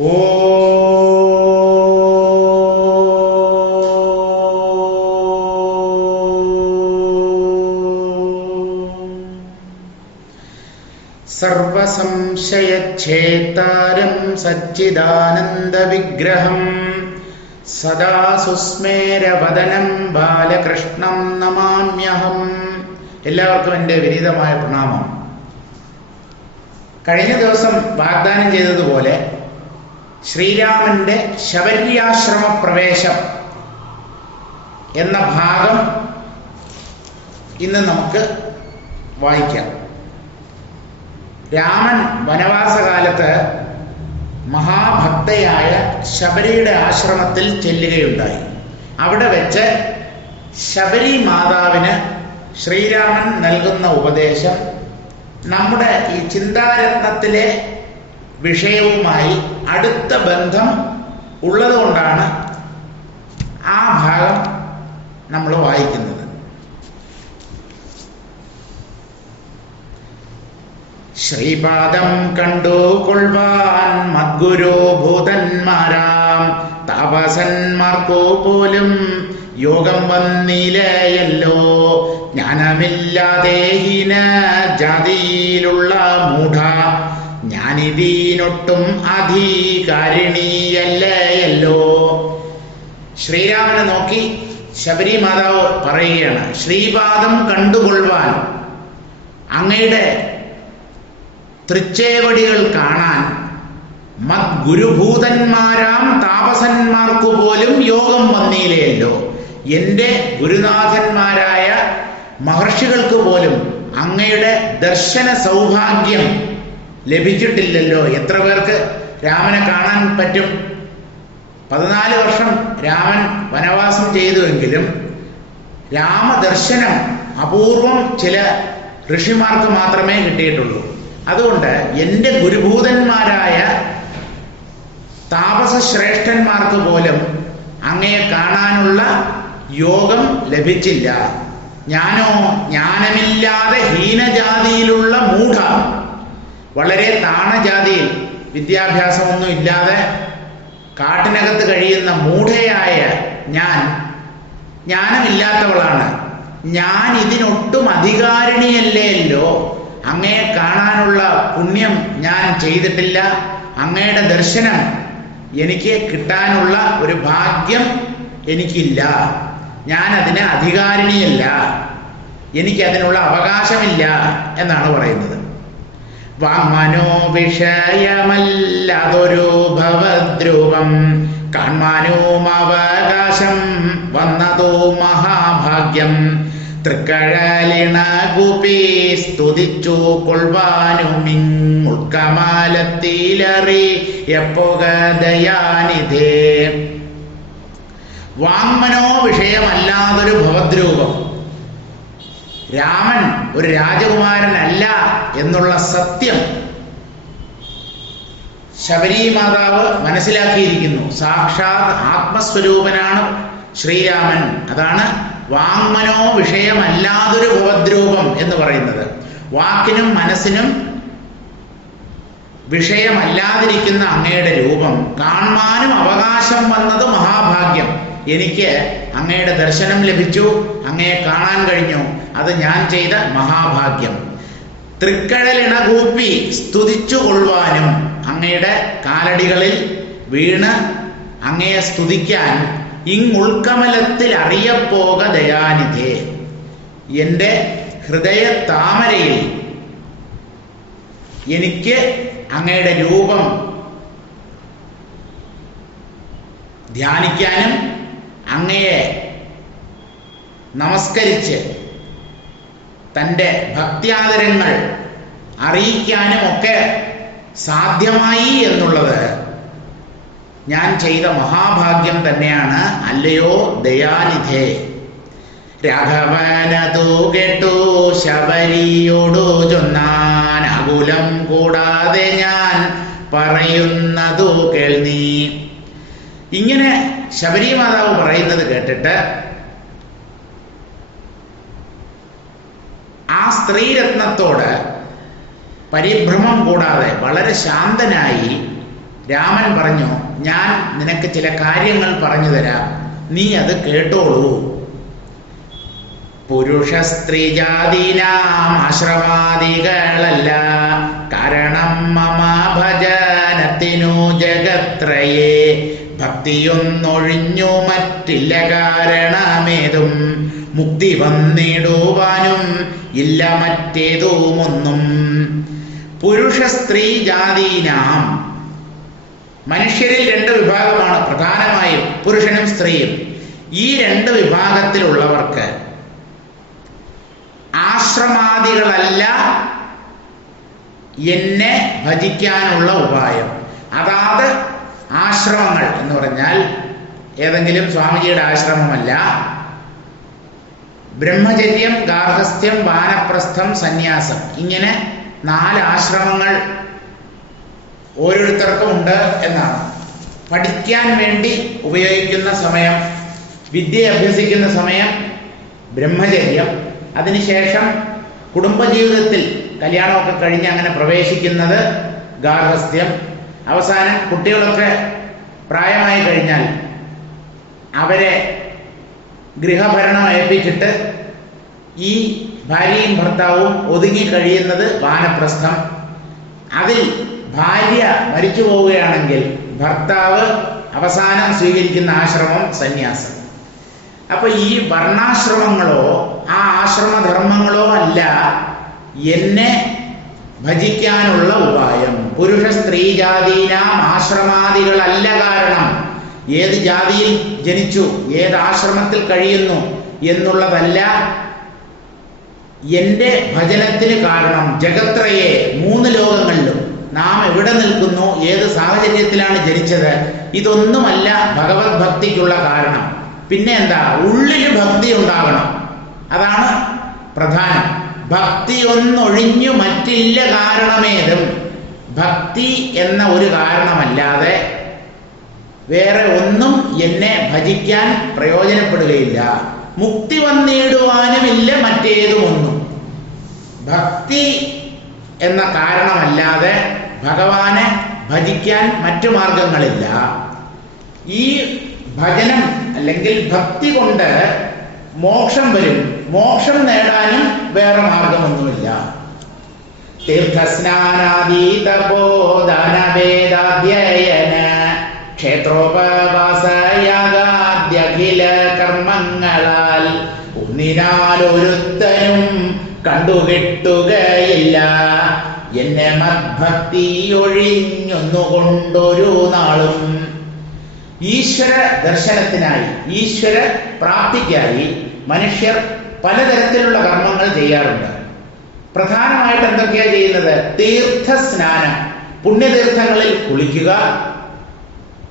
ഓ സർവസംശയച്ഛേതാരം സച്ചിദാനന്ദവിഗ്രഹം സദാ സുസ്മേരവദനം ബാലകൃഷ്ണം നമാമ്യഹം. എല്ലാവർക്കും എൻ്റെ വിനീതമായ പ്രണാമം. കഴിഞ്ഞ ദിവസം വാഗ്ദാനം ചെയ്തതുപോലെ ശ്രീരാമന്റെ ശബര്യാശ്രമ പ്രവേശം എന്ന ഭാഗം ഇന്ന് നമുക്ക് വായിക്കാം. രാമൻ വനവാസകാലത്ത് മഹാഭക്തയായ ശബരിയുടെ ആശ്രമത്തിൽ ചെല്ലുകയുണ്ടായി. അവിടെ വെച്ച് ശബരി മാതാവിന് ശ്രീരാമൻ നൽകുന്ന ഉപദേശം നമ്മുടെ ഈ ചിന്താരത്നത്തിലെ വിഷയവുമായി അടുത്ത ബന്ധം ഉള്ളതുകൊണ്ടാണ് ആ ഭാഗം നമ്മൾ വായിക്കുന്നത്. ശ്രീപാദം കണ്ടു കൊള്ളുവാൻ മദ്ഗുരു ഭൂതന്മാരാം താപസന്മാർക്കു പോലും യോഗം വന്നില്ലയല്ലോ. ജ്ഞാനമില്ലാതെ ഹീന ജാതിയിലുള്ള മൂഢ ഞാനിതീനൊട്ടും അധികാരിണിയല്ലയല്ലോ. ശ്രീരാമനെ നോക്കി ശബരി മാതാവ് പറയുകയാണ്, ശ്രീപാദം കണ്ടുകൊള്ളുവാൻ, അങ്ങയുടെ തൃച്ചേവടികൾ കാണാൻ മദ്ഗുരുഭൂതന്മാരാം താപസന്മാർക്കു പോലും യോഗം വന്നില്ലയല്ലോ. എൻ്റെ ഗുരുനാഥന്മാരായ മഹർഷികൾക്ക് പോലും അങ്ങയുടെ ദർശന സൗഭാഗ്യം ലഭിച്ചിട്ടില്ലല്ലോ. എത്ര പേർക്ക് രാമനെ കാണാൻ പറ്റും? 14 വർഷം രാമൻ വനവാസം ചെയ്തുവെങ്കിലും രാമദർശനം അപൂർവം ചില ഋഷിമാർക്ക് മാത്രമേ കിട്ടിയിട്ടുള്ളൂ. അതുകൊണ്ട് എൻ്റെ ഗുരുഭൂതന്മാരായ താപസശ്രേഷ്ഠന്മാർക്ക് പോലും അങ്ങയെ കാണാനുള്ള യോഗം ലഭിച്ചില്ല. ഞാനോ ജ്ഞാനമില്ലാതെ ഹീനജാതിയിലുള്ള മൂഢ, വളരെ താണജാതിയിൽ വിദ്യാഭ്യാസമൊന്നും ഇല്ലാതെ കാട്ടിനകത്ത് കഴിയുന്ന മൂഢയായ ഞാൻ ജ്ഞാനമില്ലാത്തവളാണ്. ഞാൻ ഇതിനൊട്ടും അധികാരിണിയല്ലേല്ലോ. അങ്ങയെ കാണാനുള്ള പുണ്യം ഞാൻ ചെയ്തിട്ടില്ല. അങ്ങയുടെ ദർശനം എനിക്ക് കിട്ടാനുള്ള ഒരു ഭാഗ്യം എനിക്കില്ല. ഞാൻ അതിന് അധികാരിണിയല്ല, എനിക്കതിനുള്ള അവകാശമില്ല എന്നാണ് പറയുന്നത്. വാങ്മനോ വിഷയമല്ലതൊരു ഭവദ്രൂപം കാൺമാനും അവകാശം വന്നതോ മഹാഭാഗ്യം. തൃക്കഴലിണകുപി സ്തുതിച്ചു കൊൾവാനുമിങ്ങുൾക്കമാലത്തിലറിയപ്പുകദയാനിധേ. വാങ്മനോ വിഷയമല്ലാതൊരു ഭവദ്രൂപം, രാമൻ ഒരു രാജകുമാരനല്ല എന്നുള്ള സത്യം ശബരി മാതാവ് മനസ്സിലാക്കിയിരിക്കുന്നു. സാക്ഷാത് ആത്മസ്വരൂപനാണ് ശ്രീരാമൻ. അതാണ് വാങ്മനോ വിഷയമല്ലാതൊരു ഭവദ്രൂപം എന്ന് പറയുന്നത്. വാക്കിനും മനസ്സിനും വിഷയമല്ലാതിരിക്കുന്ന അങ്ങയുടെ രൂപം കാണാനും അവകാശം വന്നത് മഹാഭാഗ്യം. എനിക്ക് അങ്ങയുടെ ദർശനം ലഭിച്ചു, അങ്ങയെ കാണാൻ കഴിഞ്ഞു. അത് ഞാൻ ചെയ്ത മഹാഭാഗ്യം. തൃക്കഴലിണകൂപ്പി സ്തുതിച്ചു കൊള്ളുവാനും, അങ്ങയുടെ കാലടികളിൽ വീണ് അങ്ങയെ സ്തുതിക്കാൻ, ഇങ്ങുൾക്കമലത്തിൽ അറിയപ്പോക ദയാനിധേ, എൻ്റെ ഹൃദയ താമരയിൽ എനിക്ക് അങ്ങയുടെ രൂപം ധ്യാനിക്കാനും അങ്ങയെ നമസ്കരിച്ച് തൻ്റെ ഭക്ത്യാദരങ്ങൾ അറിയിക്കാനും ഒക്കെ സാധ്യമായി എന്നുള്ളത് ഞാൻ ചെയ്ത മഹാഭാഗ്യം തന്നെയാണ്. അല്ലയോ ദയാനിധേ. രാഘവനതു കേട്ടു ശബരിയോടു ചൊന്നാൻ, അകുലം കൂടാതെ ഞാൻ പറയുന്നതു കേൾനീ. ഇങ്ങനെ ശബരി മാതാവ് പറയുന്നത് കേട്ടിട്ട് ആ സ്ത്രീരത്നത്തോട് പരിഭ്രമം കൂടാതെ വളരെ ശാന്തനായി രാമൻ പറഞ്ഞു, ഞാൻ നിനക്ക് ചില കാര്യങ്ങൾ പറഞ്ഞു തരാം, നീ അത് കേട്ടോളൂ. പുരുഷ സ്ത്രീ ജാതീനാം ആശ്രമാദികളല്ല കാരണം മമ ഭജനത്തിനു ജഗത്രയേ. ഭക്തിയൊന്നൊഴിഞ്ഞു മറ്റില്ല കാരണമേതും മുക്തി വന്നിടുവാനും ഇല്ല മറ്റേതുമൊന്നും. പുരുഷ സ്ത്രീ ജാതീനാം, മനുഷ്യരിൽ രണ്ട് വിഭാഗമാണ് പ്രധാനമായും, പുരുഷനും സ്ത്രീയും. ഈ രണ്ട് വിഭാഗത്തിലുള്ളവർക്ക് ആശ്രമാദികളല്ല എന്നെ ഭജിക്കാനുള്ള ഉപായം. അതാത് ആശ്രമങ്ങൾ എന്ന് പറഞ്ഞാൽ ഏതെങ്കിലും സ്വാമിജിയുടെ ആശ്രമമല്ല. ബ്രഹ്മചര്യം, ഗാർഹസ്ഥ്യം, വാനപ്രസ്ഥം, സന്യാസം, ഇങ്ങനെ 4 ആശ്രമങ്ങൾ ഓരോരുത്തർക്കും ഉണ്ട് എന്നാണ്. പഠിക്കാൻ വേണ്ടി ഉപയോഗിക്കുന്ന സമയം, വിദ്യ അഭ്യസിക്കുന്ന സമയം ബ്രഹ്മചര്യം, അതിനുശേഷം കുടുംബജീവിതത്തിൽ കല്യാണമൊക്കെ കഴിഞ്ഞ് അങ്ങനെ പ്രവേശിക്കുന്നത് ഗാർഹസ്ഥ്യം, അവസാനം കുട്ടികളൊക്കെ പ്രായമായി കഴിഞ്ഞാൽ അവരെ ഗൃഹഭരണം ഏൽപ്പിച്ചിട്ട് ഈ ഭാര്യയും ഭർത്താവും ഒതുങ്ങി കഴിയുന്നത് വാനപ്രസ്ഥം. അതിൽ ഭാര്യ മരിച്ചു പോവുകയാണെങ്കിൽ ഭർത്താവ് അവസാനം സ്വീകരിക്കുന്ന ആശ്രമം സന്യാസം. അപ്പൊ ഈ വർണ്ണാശ്രമങ്ങളോ ആ ആശ്രമധർമ്മങ്ങളോ അല്ല എന്നെ ഭജിക്കാനുള്ള ഉപായം. പുരുഷ സ്ത്രീ ജാതീനാം ആശ്രമാദികളല്ല കാരണം. ഏത് ജാതിയിൽ ജനിച്ചു, ഏത് ആശ്രമത്തിൽ കഴിയുന്നു എന്നുള്ളതല്ല എൻ്റെ ഭജനത്തിന് കാരണം. ജഗത്രയെ, 3 ലോകങ്ങളിലും നാം എവിടെ നിൽക്കുന്നു, ഏത് സാഹചര്യത്തിലാണ് ജനിച്ചത്, ഇതൊന്നുമല്ല ഭഗവത് ഭക്തിക്കുള്ള കാരണം. പിന്നെ എന്താ? ഉള്ളിൽ ഭക്തി ഉണ്ടാകണം, അതാണ് പ്രധാനം. ഭക്തി ഒന്നൊഴിഞ്ഞു മറ്റില്ല കാരണമേതും. ഭക്തി എന്ന ഒരു കാരണമല്ലാതെ വേറെ ഒന്നും എന്നെ ഭജിക്കാൻ പ്രയോജനപ്പെടുകയില്ല. മുക്തി വന്നിടുവാനുമില്ല മറ്റേതുമൊന്നും. ഭക്തി എന്ന കാരണമല്ലാതെ ഭഗവാനെ ഭജിക്കാൻ മറ്റു മാർഗങ്ങളില്ല. ഈ ഭജനം അല്ലെങ്കിൽ ഭക്തി കൊണ്ട് മോക്ഷം വരും. മോക്ഷം നേടാനും വേറെ മാർഗമൊന്നുമില്ല. തീർത്ഥസ്നാനാദി തപോദാനവേദാധ്യയന ക്ഷേത്രോപവാസയാഗാദ്യഖില കർമ്മങ്ങളാൽ ഒന്നിനാലൊരുത്തനും കണ്ടുകിട്ടുകയില്ല എന്നെ മദ്ഭക്തി ഒഴിഞ്ഞൊന്നുകൊണ്ടൊരു നാളും. ഈശ്വര ദർശനത്തിനായി, ഈശ്വര പ്രാപ്തിക്കായി മനുഷ്യർ പലതരത്തിലുള്ള കർമ്മങ്ങൾ ചെയ്യാറുണ്ട്. പ്രധാനമായിട്ട് എന്തൊക്കെയാണ് ചെയ്യുന്നത്? തീർത്ഥസ്നാനം, പുണ്യതീർത്ഥങ്ങളിൽ കുളിക്കുക,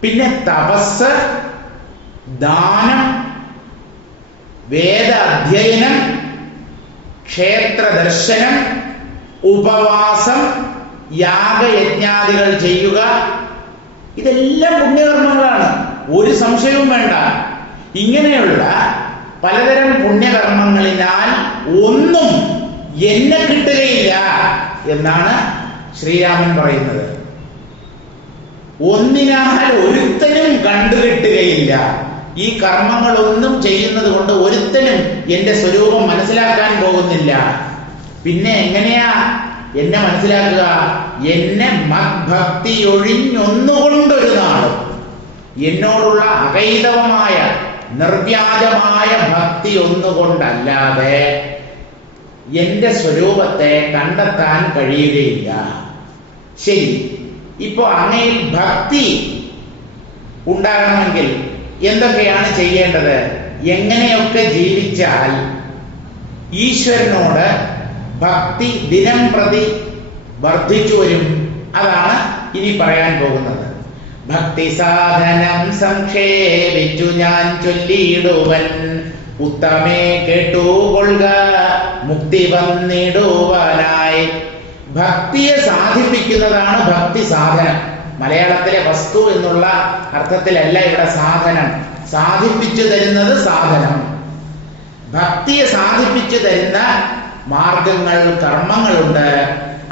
പിന്നെ തപസ്, ദാനം, വേദ അധ്യയനം, ക്ഷേത്ര ദർശനം, ഉപവാസം, യാഗയജ്ഞാദികൾ ചെയ്യുക. ഇതെല്ലാം പുണ്യകർമ്മങ്ങളാണ്, ഒരു സംശയവും വേണ്ട. ഇങ്ങനെയുള്ള പലതരം പുണ്യകർമ്മങ്ങളിനാൽ ഒന്നും എന്നെ കിട്ടുകയില്ല എന്നാണ് ശ്രീരാമൻ പറയുന്നത്. ഒന്നിനാൽ ഒരുത്തനും കണ്ടുകിട്ടുകയില്ല. ഈ കർമ്മങ്ങളൊന്നും ചെയ്യുന്നത് കൊണ്ട് ഒരുത്തനും എന്റെ സ്വരൂപം മനസ്സിലാക്കാൻ പോകുന്നില്ല. പിന്നെ എങ്ങനെയാ എന്നെ മനസ്സിലാക്കുക? എന്നെ മദ്ഭക്തി ഒഴിഞ്ഞൊന്നുകൊണ്ടൊരു നാളും. എന്നോടുള്ള അകൈതവമായ നിർവ്യാജമായ ഭക്തി ഒന്നുകൊണ്ടല്ലാതെ എന്റെ സ്വരൂപത്തെ കണ്ടെത്താൻ കഴിയുകയില്ല. ശരി, ഇപ്പോ അങ്ങയിൽ ഭക്തി ഉണ്ടാകണമെങ്കിൽ എന്തൊക്കെയാണ് ചെയ്യേണ്ടത്? എങ്ങനെയൊക്കെ ജീവിച്ചാൽ ഈശ്വരനോട് ഭക്തി ദിനം പ്രതി വർദ്ധിച്ചു വരും? അതാണ് ഇനി പറയാൻ പോകുന്നത്. ഭക്തി സാധനം സംക്ഷേപിച്ചു ഞാൻ ചൊല്ലിയിടുവൻ, ഉത്തമേ കേട്ടുകൊള്ളുക മുക്തി വന്നിടുവാനായി. ഭക്തിയെ സാധിപ്പിക്കുന്നതാണ് ഭക്തി സാധനം. മലയാളത്തിലെ വസ്തു എന്നുള്ള അർത്ഥത്തിലല്ല ഇവിടെ സാധനം. സാധിപ്പിച്ചു തരുന്നത് സാധനം. ഭക്തിയെ സാധിപ്പിച്ചു തരുന്ന മാർഗങ്ങൾ, കർമ്മങ്ങളുണ്ട്.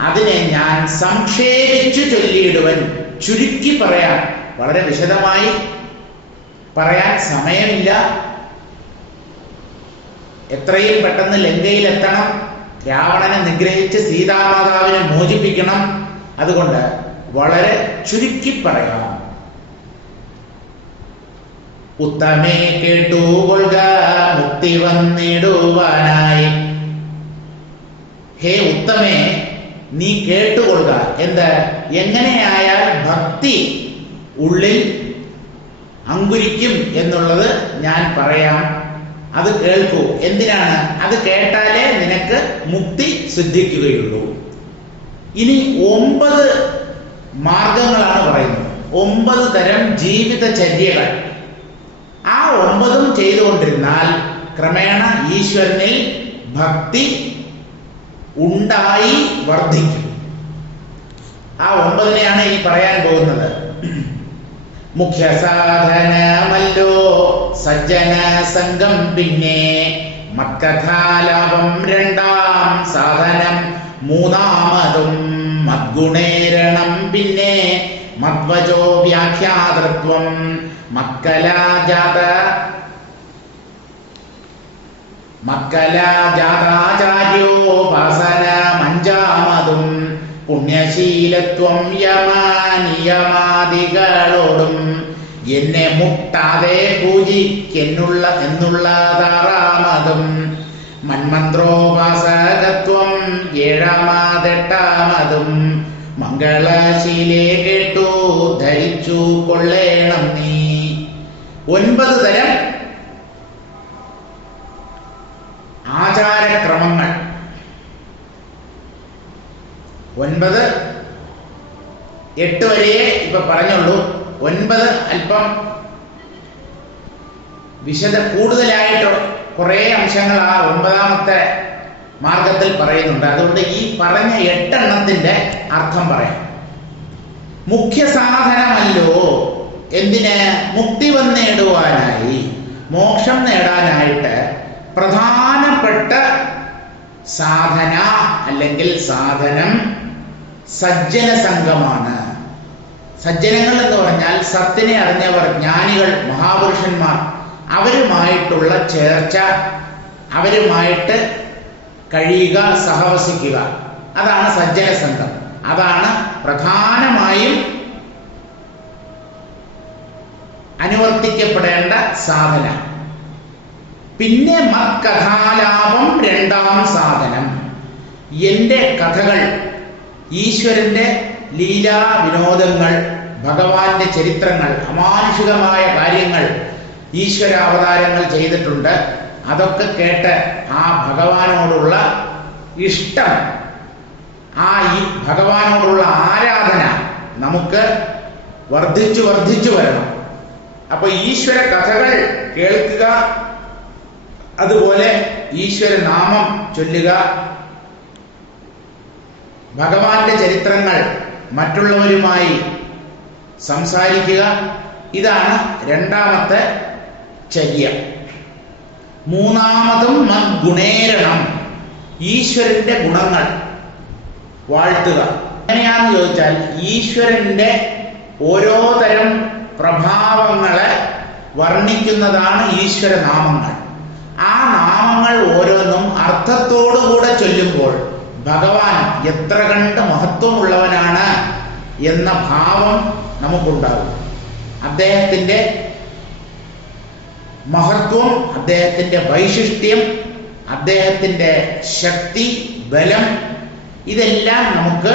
അതിനെ ഞാൻ സംക്ഷേപിച്ചു ചൊല്ലിയിടുവൻ. ചുരുക്കി പറയാൻ, വളരെ വിശദമായി പറയാൻ സമയമില്ല. എത്രയും പെട്ടെന്ന് ലങ്കയിലെത്തണം, രാവണനെ നിഗ്രഹിച്ച് സീതാമാതാവിനെ മോചിപ്പിക്കണം. അതുകൊണ്ട് വളരെ ചുരുക്കി പറയാം. ഉത്തമേ കേട്ടുകൊള്ളുക മുക്തി വന്നിടുവാനായി. ഹേ ഉത്തമേ, നീ കേട്ടുകൊള്ളുക. എന്ത്? എങ്ങനെയായാൽ ഭക്തി ഉള്ളിൽ അങ്കുരിക്കും എന്നുള്ളത് ഞാൻ പറയാം. അത് കേൾക്കൂ. എന്തിനാണ്? അത് കേട്ടാലേ നിനക്ക് മുക്തി സിദ്ധിക്കുകയുള്ളൂ. ഇനി 9 മാർഗങ്ങളാണ് പറയുന്നത്, 9 തരം ജീവിതചര്യകൾ. ആ 9ഉം ചെയ്തുകൊണ്ടിരുന്നാൽ ക്രമേണ ഈശ്വരനിൽ ഭക്തി ഉണ്ടായി വർദ്ധിക്കും. ആ 9നെയാണ് ഇനി പറയാൻ പോകുന്നത്. മുഖ്യ സാധനമല്ലോ സജ്ജന സംഘം, പിന്നെ മത്കഥാലാപം 2ാം സാധനം, 3ാമതും മദ്ഗുണേരണം, പിന്നെ മദ്വചോ വ്യാഖ്യാതൃത്വം, മത്കലാജാതാചാര്യോപാസന, 5ാമതും പുണ്യശീലത്വം യമാനിയമാദികളോടും എന്നെ മുട്ടാതെ പൂജിക്കെന്നുള്ള 6ാമതും മന്മന്ത്രോപാസകത്വം, 7ാമതും മംഗളശീലേ കേട്ടു ധരിച്ചു കൊള്ളേണം നീ. 9 തരം ആചാരക്രമങ്ങൾ. 9, 8 വരെയേ ഇപ്പൊ പറഞ്ഞുള്ളൂ. 9 അല്പം കൂടുതലായിട്ട് കുറെ അംശങ്ങൾ ആ 9ാമത്തെ മാർഗത്തിൽ പറയുന്നുണ്ട്. അതുകൊണ്ട് ഈ പറഞ്ഞ 8 എണ്ണത്തിന്റെ അർത്ഥം പറയാം. മുഖ്യ സാധനമല്ലോ, എന്തിന്? മുക്തി വന്നേടുവാനായി, മോക്ഷം നേടാനായിട്ട് പ്രധാനപ്പെട്ട സാധന അല്ലെങ്കിൽ സാധനം സജ്ജന സംഘമാണ്. സജ്ജനങ്ങൾ എന്ന് പറഞ്ഞാൽ സത്തിനെ അറിഞ്ഞവർ, ജ്ഞാനികൾ, മഹാപുരുഷന്മാർ. അവരുമായിട്ടുള്ള ചേർച്ച, അവരുമായിട്ട് കഴിയുക, സഹവസിക്കുക, അതാണ് സജ്ജന സംഘം. അതാണ് പ്രധാനമായും അനുവർത്തിക്കപ്പെടേണ്ട സാധന. പിന്നെ മത്കഥാലാപം 2ാം സാധനം. എൻ്റെ കഥകൾ, ഈശ്വരന്റെ ലീലാ വിനോദങ്ങൾ, ഭഗവാന്റെ ചരിത്രങ്ങൾ, അമാനുഷികമായ കാര്യങ്ങൾ, ഈശ്വര അവതാരങ്ങൾ ചെയ്തിട്ടുണ്ട്. അതൊക്കെ കേട്ട് ആ ഭഗവാനോടുള്ള ഇഷ്ടം, ആ ഈ ഭഗവാനോടുള്ള ആരാധന നമുക്ക് വർദ്ധിച്ചു വരണം. അപ്പൊ ഈശ്വര കഥകൾ കേൾക്കുക, അതുപോലെ ഈശ്വര നാമം ചൊല്ലുക, ഭഗവാന്റെ ചരിത്രങ്ങൾ മറ്റുള്ളവരുമായി സംസാരിക്കുക. ഇതാണ് 2ാമത്തെ ചര്യ. 3ാമതും മദ്ഗുണേരണം, ഈശ്വരന്റെ ഗുണങ്ങൾ വാഴ്ത്തുക. എങ്ങനെയാണെന്ന് ചോദിച്ചാൽ ഈശ്വരന്റെ ഓരോ തരം പ്രഭാവങ്ങളെ വർണ്ണിക്കുന്നതാണ് ഈശ്വര നാമങ്ങൾ. ആ നാമങ്ങൾ ഓരോന്നും അർത്ഥത്തോടുകൂടെ ചൊല്ലുമ്പോൾ ഭഗവാൻ എത്ര കണ്ട് മഹത്വമുള്ളവനാണ് എന്ന ഭാവം നമുക്കുണ്ടാകും. അദ്ദേഹത്തിന്റെ മഹത്വം, അദ്ദേഹത്തിന്റെ വൈശിഷ്ട്യം, അദ്ദേഹത്തിന്റെ ശക്തി, ബലം, ഇതെല്ലാം നമുക്ക്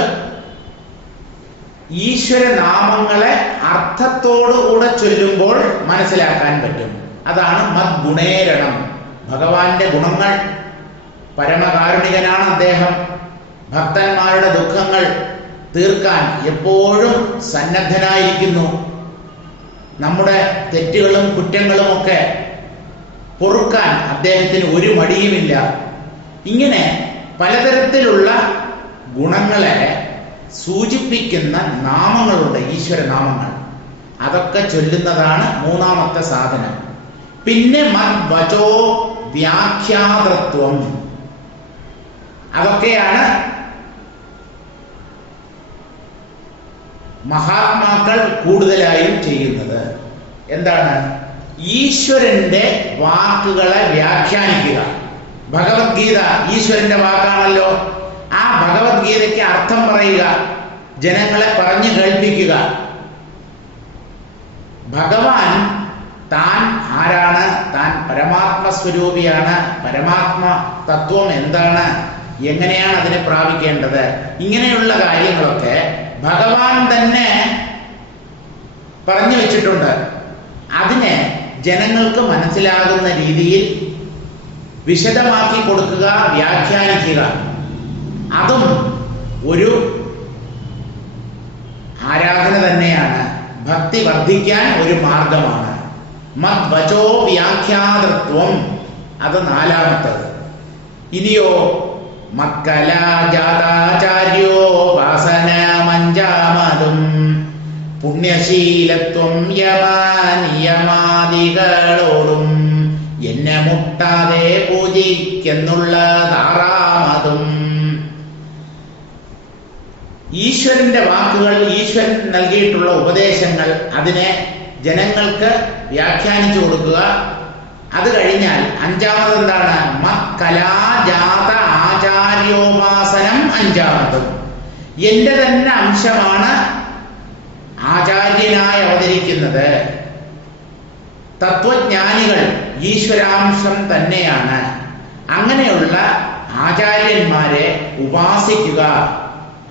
ഈശ്വര നാമങ്ങളെ അർത്ഥത്തോടുകൂടെ ചൊല്ലുമ്പോൾ മനസ്സിലാക്കാൻ പറ്റും. അതാണ് മദ്ഗുണേരണം. ഭഗവാന്റെ ഗുണങ്ങൾ. പരമകാരുണികനാണ് അദ്ദേഹം. ഭക്തന്മാരുടെ ദുഃഖങ്ങൾ തീർക്കാൻ എപ്പോഴും സന്നദ്ധനായിരിക്കുന്നു. നമ്മുടെ തെറ്റുകളും കുറ്റങ്ങളും ഒക്കെ പൊറുക്കാൻ അദ്ദേഹത്തിന് ഒരു മടിയുമില്ല. ഇങ്ങനെ പലതരത്തിലുള്ള ഗുണങ്ങളെ സൂചിപ്പിക്കുന്ന നാമങ്ങളുണ്ട്, ഈശ്വര നാമങ്ങൾ. അതൊക്കെ ചൊല്ലുന്നതാണ് 3ാമത്തെ സാധനം. പിന്നെ മദ്വചോ വ്യാഖ്യാതൃത്വം. അതൊക്കെയാണ് മഹാത്മാക്കൾ കൂടുതലായും ചെയ്യുന്നത് എന്താണ്? ഈശ്വരന്റെ വാക്കുകളെ വ്യാഖ്യാനിക്കുക. ഭഗവത്ഗീത ഈശ്വരന്റെ വാക്കാണല്ലോ. ആ ഭഗവത്ഗീതയ്ക്ക് അർത്ഥം പറയുക, ജനങ്ങളെ പറഞ്ഞു കേൾപ്പിക്കുക. ഭഗവാൻ താൻ ആരാണ്, താൻ പരമാത്മസ്വരൂപിയാണ്, പരമാത്മ തത്വം എന്താണ്, എങ്ങനെയാണ് അതിനെ പ്രാപിക്കേണ്ടത്, ഇങ്ങനെയുള്ള കാര്യങ്ങളൊക്കെ ഭഗവാൻ തന്നെ പറഞ്ഞു വെച്ചിട്ടുണ്ട്. അതിനെ ജനങ്ങൾക്ക് മനസ്സിലാകുന്ന രീതിയിൽ വിശദമാക്കി കൊടുക്കുക, വ്യാഖ്യാനിക്കുക. അതും ഒരു ആരാധന തന്നെയാണ്. ഭക്തി വർദ്ധിക്കാൻ ഒരു മാർഗമാണ്. മദ്വചോ വ്യാഖ്യാതൃത്വം, അത് നാലാമത്തത്. ഇനിയോ മക്കലാചാര്യോപാസനമഞ്ചാമതും പുണ്യശീലത്വം യമനിയമാദികളോടും എന്നെ മുട്ടാതെ പൂജിക്കെന്നുള്ളതാറാമതും. ഈശ്വരന്റെ വാക്കുകൾ, ഈശ്വരൻ നൽകിയിട്ടുള്ള ഉപദേശങ്ങൾ, അതിനെ ജനങ്ങൾക്ക് വ്യാഖ്യാനിച്ചു കൊടുക്കുക. അത് കഴിഞ്ഞാൽ അഞ്ചാമത് എന്താണ്? മക്കലാജാത ആചാര്യോപാസനം അഞ്ചാമതും. എന്റെ തന്നെ അംശമാണ് ആചാര്യനായി അവതരിക്കുന്നത്. തത്വജ്ഞാനികൾ ഈശ്വരാംശം തന്നെയാണ്. അങ്ങനെയുള്ള ആചാര്യന്മാരെ ഉപാസിക്കുക,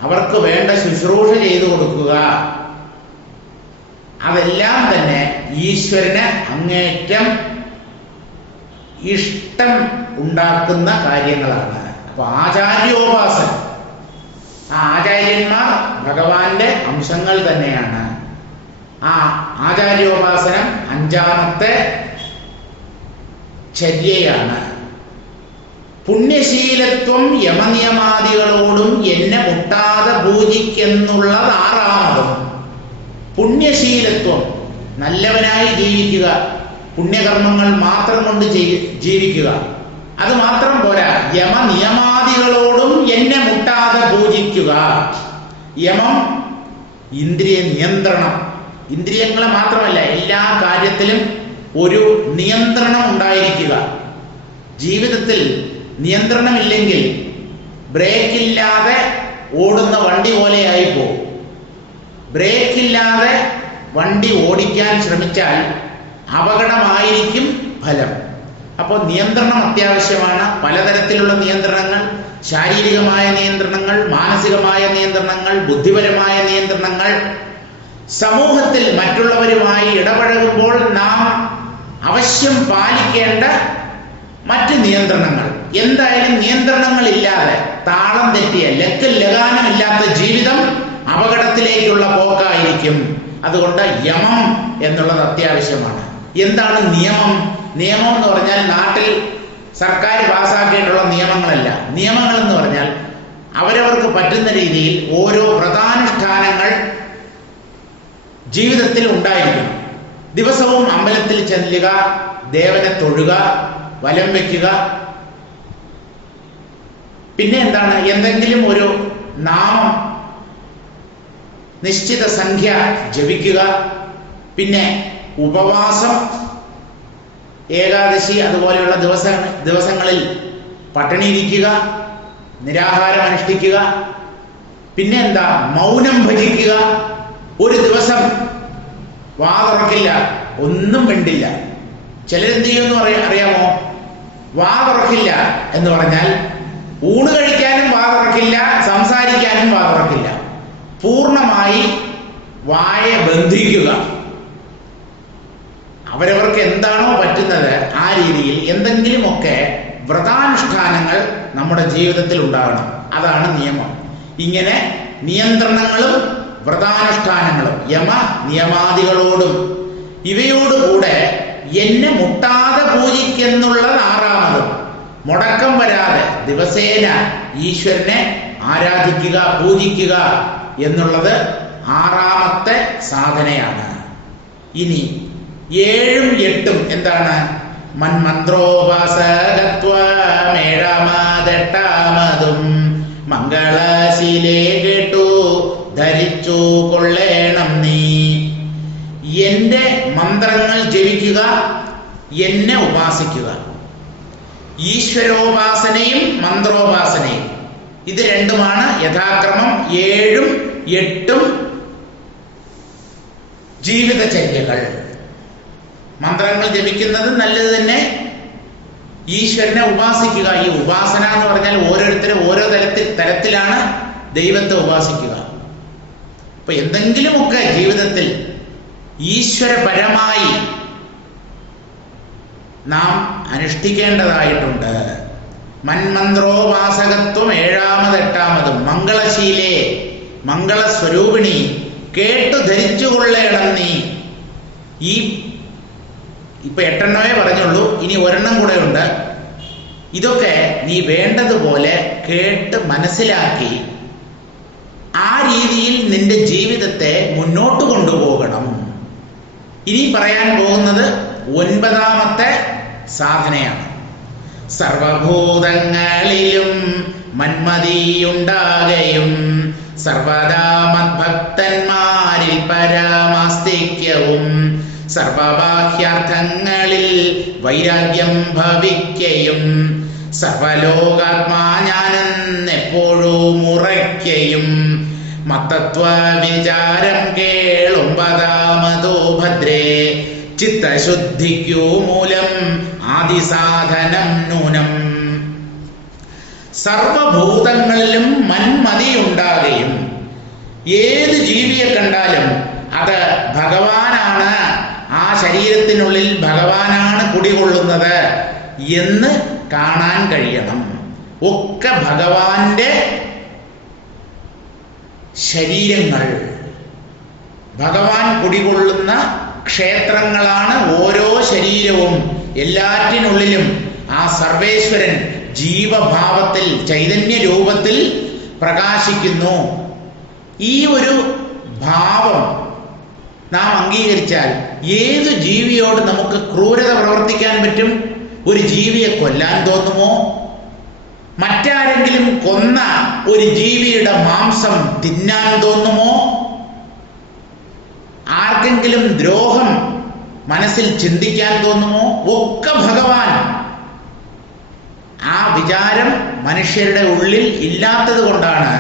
അവർക്ക് വേണ്ട ശുശ്രൂഷ ചെയ്തു കൊടുക്കുക. അതെല്ലാം തന്നെ ഈശ്വരന് അങ്ങേറ്റം ഇഷ്ടം ഉണ്ടാക്കുന്ന കാര്യങ്ങളാണ്. അപ്പൊ ആചാര്യോപാസന, ആ ആചാര്യന്മാർ ഭഗവാന്റെ അംശങ്ങൾ തന്നെയാണ്. ആ ആചാര്യോപാസനം അഞ്ചാമത്തെ ചര്യയാണ്. പുണ്യശീലത്വം യമനിയമാദികളോടും എന്നെ മുട്ടാതെ പൂജിക്കെന്നുള്ളത് ആറാമതും. പുണ്യശീലത്വം, നല്ലവനായി ജീവിക്കുക, പുണ്യകർമ്മങ്ങൾ മാത്രം കൊണ്ട് ജീവിക്കുക. അത് മാത്രം പോരാ, യമനിയമാദികളോടും എന്നെ മുട്ടാതെ പൂജിക്കുക. യമം ഇന്ദ്രിയ നിയന്ത്രണം. ഇന്ദ്രിയങ്ങളെ മാത്രമല്ല, എല്ലാ കാര്യത്തിലും ഒരു നിയന്ത്രണം ഉണ്ടായിരിക്കുക. ജീവിതത്തിൽ നിയന്ത്രണമില്ലെങ്കിൽ ബ്രേക്കില്ലാതെ ഓടുന്ന വണ്ടി പോലെയായി പോകും. ബ്രേക്കില്ലാതെ വണ്ടി ഓടിക്കാൻ ശ്രമിച്ചാൽ അപകടമായിരിക്കും ഫലം. അപ്പോൾ നിയന്ത്രണം അത്യാവശ്യമാണ്. പലതരത്തിലുള്ള നിയന്ത്രണങ്ങൾ, ശാരീരികമായ നിയന്ത്രണങ്ങൾ, മാനസികമായ നിയന്ത്രണങ്ങൾ, ബുദ്ധിപരമായ നിയന്ത്രണങ്ങൾ. സമൂഹത്തിൽ മറ്റുള്ളവരുമായി ഇടപഴകുമ്പോൾ നാം അവശ്യം പാലിക്കേണ്ട മറ്റ് നിയന്ത്രണങ്ങൾ. എന്തായാലും നിയന്ത്രണങ്ങളില്ലാതെ താളം തെറ്റിയ ലക്കൽ ലഗാനമില്ലാത്ത ജീവിതം അപകടത്തിലേക്കുള്ള പോക്കായിരിക്കും. അതുകൊണ്ട് യമം എന്നുള്ളത് അത്യാവശ്യമാണ്. എന്താണ് നിയമം? നിയമം എന്ന് പറഞ്ഞാൽ നാട്ടിൽ സർക്കാർ പാസ്സാക്കിയിട്ടുള്ള നിയമങ്ങളല്ല. നിയമങ്ങൾ എന്ന് പറഞ്ഞാൽ അവരവർക്ക് പറ്റുന്ന രീതിയിൽ ഓരോ വ്രതാനുഷ്ഠാനങ്ങൾ ജീവിതത്തിൽ ഉണ്ടായിരിക്കണം. ദിവസവും അമ്പലത്തിൽ ചെല്ലുക, ദേവനെ തൊഴുക, വലം വയ്ക്കുക. പിന്നെ എന്താണ്? എന്തെങ്കിലും ഒരു നാമം നിശ്ചിത സംഖ്യ ജപിക്കുക. പിന്നെ ഉപവാസം, ഏകാദശി അതുപോലെയുള്ള ദിവസങ്ങളിൽ പട്ടിണിയിരിക്കുക, നിരാഹാരം അനുഷ്ഠിക്കുക. പിന്നെ എന്താ? മൗനം ഭജിക്കുക. ഒരു ദിവസം വാ തുറക്കില്ല, ഒന്നും മിണ്ടില്ല. ചിലരെന്ത് ചെയ്യുമെന്ന് അറിയാമോ? വാ തുറക്കില്ല എന്ന് പറഞ്ഞാൽ ഊണ് കഴിക്കാനും വാ തുറക്കില്ല, സംസാരിക്കാനും വാ തുറക്കില്ല. പൂർണ്ണമായി വായ ബന്ധിക്കുക. അവരവർക്ക് എന്താണോ പറ്റുന്നത് ആ രീതിയിൽ എന്തെങ്കിലുമൊക്കെ വ്രതാനുഷ്ഠാനങ്ങൾ നമ്മുടെ ജീവിതത്തിൽ ഉണ്ടാകണം. അതാണ് നിയമം. ഇങ്ങനെ നിയന്ത്രണങ്ങളും വ്രതാനുഷ്ഠാനങ്ങളും യമ നിയമാദികളോടും ഇവയോടുകൂടെ എന്നെ മുട്ടാതെ പൂജിക്കെന്നുള്ളത് ആറാമതും. മുടക്കം വരാതെ ദിവസേന ഈശ്വരനെ ആരാധിക്കുക, പൂജിക്കുക എന്നുള്ളത് ആറാമത്തെ സാധനയാണ്. ഇനി 7ഉം 8ഉം എന്താണ്? മന്മന്ത്രോപാസകത്വമേഴാമതെട്ടാമതും മംഗളശീലേ കേട്ടു ധരിച്ചു കൊള്ളേണം നീ. എൻ്റെ മന്ത്രങ്ങൾ ജപിക്കുക, എന്നെ ഉപാസിക്കുക. ഈശ്വരോപാസനയും മന്ത്രോപാസനയും ഇത് രണ്ടുമാണ് യഥാക്രമം 7ഉം 8ഉം ജീവിതചര്യകൾ. മന്ത്രങ്ങൾ ജപിക്കുന്നത് നല്ലത് തന്നെ. ഈശ്വരനെ ഉപാസിക്കുക. ഈ ഉപാസന എന്ന് പറഞ്ഞാൽ ഓരോരുത്തരും ഓരോ തരത്തിലാണ് ദൈവത്തെ ഉപാസിക്കുക. അപ്പൊ എന്തെങ്കിലുമൊക്കെ ജീവിതത്തിൽ ഈശ്വരപരമായി നാം അനുഷ്ഠിക്കേണ്ടതായിട്ടുണ്ട്. മന്മന്ത്രോപാസകത്വം 7ാമത് 8ാമതും മംഗളശീലേ മംഗളസ്വരൂപിണി കേട്ടു ധരിച്ചു കൊള്ളേണം നീ. ഇപ്പൊ 8 പറഞ്ഞുള്ളൂ, ഇനി 1 കൂടെ ഉണ്ട്. ഇതൊക്കെ നീ വേണ്ടതുപോലെ കേട്ട് മനസ്സിലാക്കി ആ രീതിയിൽ നിന്റെ ജീവിതത്തെ മുന്നോട്ട് കൊണ്ടുപോകണം. ഇനി പറയാൻ പോകുന്നത് 9ാമത്തെ സാധനയാണ്. സർവഭൂതങ്ങളിലും മന്മതിയുണ്ടാകയും സർവദാ മദ്ഭക്തന്മാരിൽ പരമാസ്തിക്യവും സർവബാഹ്യാർത്ഥങ്ങളിൽ വൈരാഗ്യം ഭവിക്കയും സർവലോകാത്മാ ഞാനെന്നെപ്പോഴും ഉറയ്ക്കയും മത്തത്വ വിചാരം കേളും 9ാമതോ ഭദ്രേ ചിത്തശുദ്ധിക്കു മൂലം ആദിസാധനം നൂനം. സർവഭൂതങ്ങളിലും മന്മതിയുണ്ടാകുകയും ഏത് ജീവിയെ കണ്ടാലും അത് ഭഗവാനാണ്, ആ ശരീരത്തിനുള്ളിൽ ഭഗവാനാണ് കുടികൊള്ളുന്നത് എന്ന് കാണാൻ കഴിയണം. ഒക്കെ ഭഗവാന്റെ ശരീരങ്ങൾ, ഭഗവാൻ കുടികൊള്ളുന്ന ക്ഷേത്രങ്ങളാണ് ഓരോ ശരീരവും. എല്ലാറ്റിനുള്ളിലും ആ സർവേശ്വരൻ ജീവഭാവത്തിൽ ചൈതന്യ രൂപത്തിൽ പ്രകാശിക്കുന്നു. ഈ ഒരു ഭാവം നാം അംഗീകരിച്ചാൽ ഏതു ജീവിയോട് നമുക്ക് ക്രൂരത പ്രവർത്തിക്കാൻ പറ്റും? ഒരു ജീവിയെ കൊല്ലാൻ തോന്നുമോ? മറ്റാരെങ്കിലും കൊന്ന ഒരു ജീവിയുടെ മാംസം തിന്നാൻ തോന്നുമോ? ആർക്കെങ്കിലും ദ്രോഹം മനസ്സിൽ ചിന്തിക്കാൻ തോന്നുമോ? ഒക്കെ ഭഗവാൻ. ആ വിചാരം മനുഷ്യരുടെ ഉള്ളിൽ ഇല്ലാത്തത് കൊണ്ടാണ്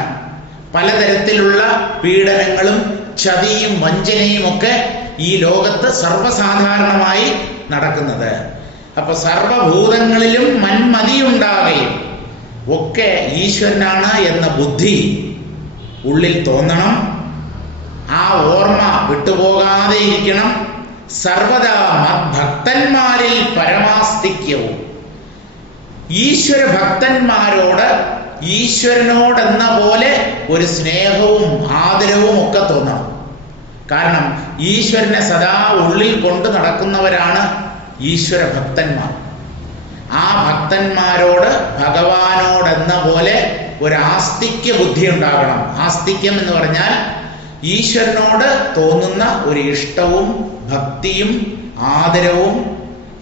പലതരത്തിലുള്ള പീഡനങ്ങളും ചതിയും വഞ്ചനയും ഒക്കെ ഈ ലോകത്ത് സർവ്വസാധാരണമായി നടക്കുന്നത്. അപ്പൊ സർവഭൂതങ്ങളിലും മന്മതിയുണ്ടാകുകയും ഒക്കെ ഈശ്വരനാണ് എന്ന ബുദ്ധി ഉള്ളിൽ തോന്നണം. ആ ഓർമ്മ വിട്ടുപോകാതെ ഇരിക്കണം. സർവദാ ഭക്തന്മാരിൽ പരമാസ്തിക്യവും, ഈശ്വര ഭക്തന്മാരോട് ഈശ്വരനോടെന്ന പോലെ ഒരു സ്നേഹവും ആദരവും ഒക്കെ തോന്നണം. കാരണം ഈശ്വരനെ സദാ ഉള്ളിൽ കൊണ്ട് നടക്കുന്നവരാണ് ഈശ്വര ഭക്തന്മാർ. ആ ഭക്തന്മാരോട് ഭഗവാനോടെന്ന പോലെ ഒരു ആസ്തിക്യ ബുദ്ധി ഉണ്ടാകണം. ആസ്തിക്യം എന്ന് പറഞ്ഞാൽ ഈശ്വരനോട് തോന്നുന്ന ഒരു ഇഷ്ടവും ഭക്തിയും ആദരവും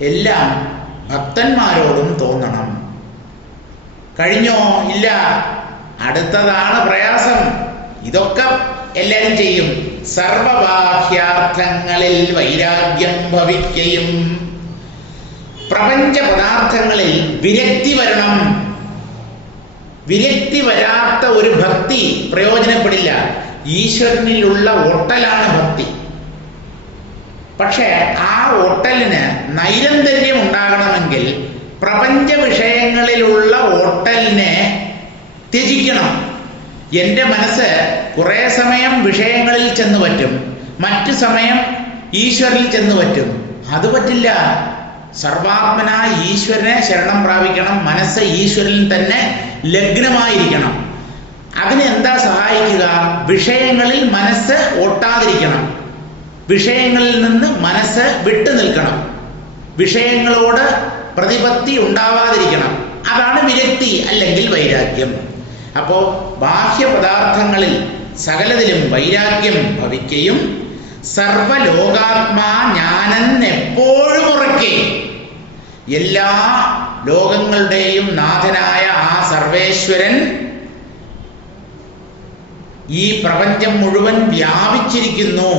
എല്ലാം ഭക്തന്മാരോടും തോന്നണം. കഴിഞ്ഞോ? ഇല്ല. അടുത്തതാണ് പ്രയാസം. ഇതൊക്കെ എല്ലാവരും ചെയ്യും. സർവബാഹ്യാർത്ഥങ്ങളിൽ വൈരാഗ്യം ഭവിക്കയും, പ്രപഞ്ച പദാർത്ഥങ്ങളിൽ വിരക്തി വരണം. വിരക്തി വരാത്ത ഒരു ഭക്തി പ്രയോജനപ്പെടില്ല. ഈശ്വരനിലുള്ള ഒട്ടലാണ് ഭക്തി. പക്ഷെ ആ ഒട്ടലിന് നൈരന്തര്യം ഉണ്ടാകണമെങ്കിൽ പ്രപഞ്ച വിഷയങ്ങളിലുള്ള ഒട്ടലിനെ ത്യജിക്കണം. എൻ്റെ മനസ്സ് കുറേ സമയം വിഷയങ്ങളിൽ ചെന്ന് പറ്റും, മറ്റു സമയം ഈശ്വരനിൽ ചെന്ന് പറ്റും. അത് പറ്റില്ല. സർവാത്മന ഈശ്വരനെ ശരണം പ്രാപിക്കണം. മനസ്സ് ഈശ്വരനിൽ തന്നെ ലഗ്നമായിരിക്കണം. അതിന് എന്താ സഹായിക്കുക? വിഷയങ്ങളിൽ മനസ്സ് ഒട്ടാതിരിക്കണം. വിഷയങ്ങളിൽ നിന്ന് മനസ്സ് വിട്ടു നിൽക്കണം. വിഷയങ്ങളോട് പ്രതിപത്തി ഉണ്ടാവാതിരിക്കണം. അതാണ് വിരക്തി അല്ലെങ്കിൽ വൈരാഗ്യം. അപ്പോ ബാഹ്യ പദാർത്ഥങ്ങളിൽ സകലതിലും വൈരാഗ്യം ഭവിക്കുകയും സർവലോകാത്മാ ഞാനെന്നെപ്പോഴും ഉറക്കെ, എല്ലാ ലോകങ്ങളുടെയും നാഥനായ ആ സർവേശ്വരൻ ഈ പ്രപഞ്ചം മുഴുവൻ വ്യാപിച്ചിരിക്കുന്നു.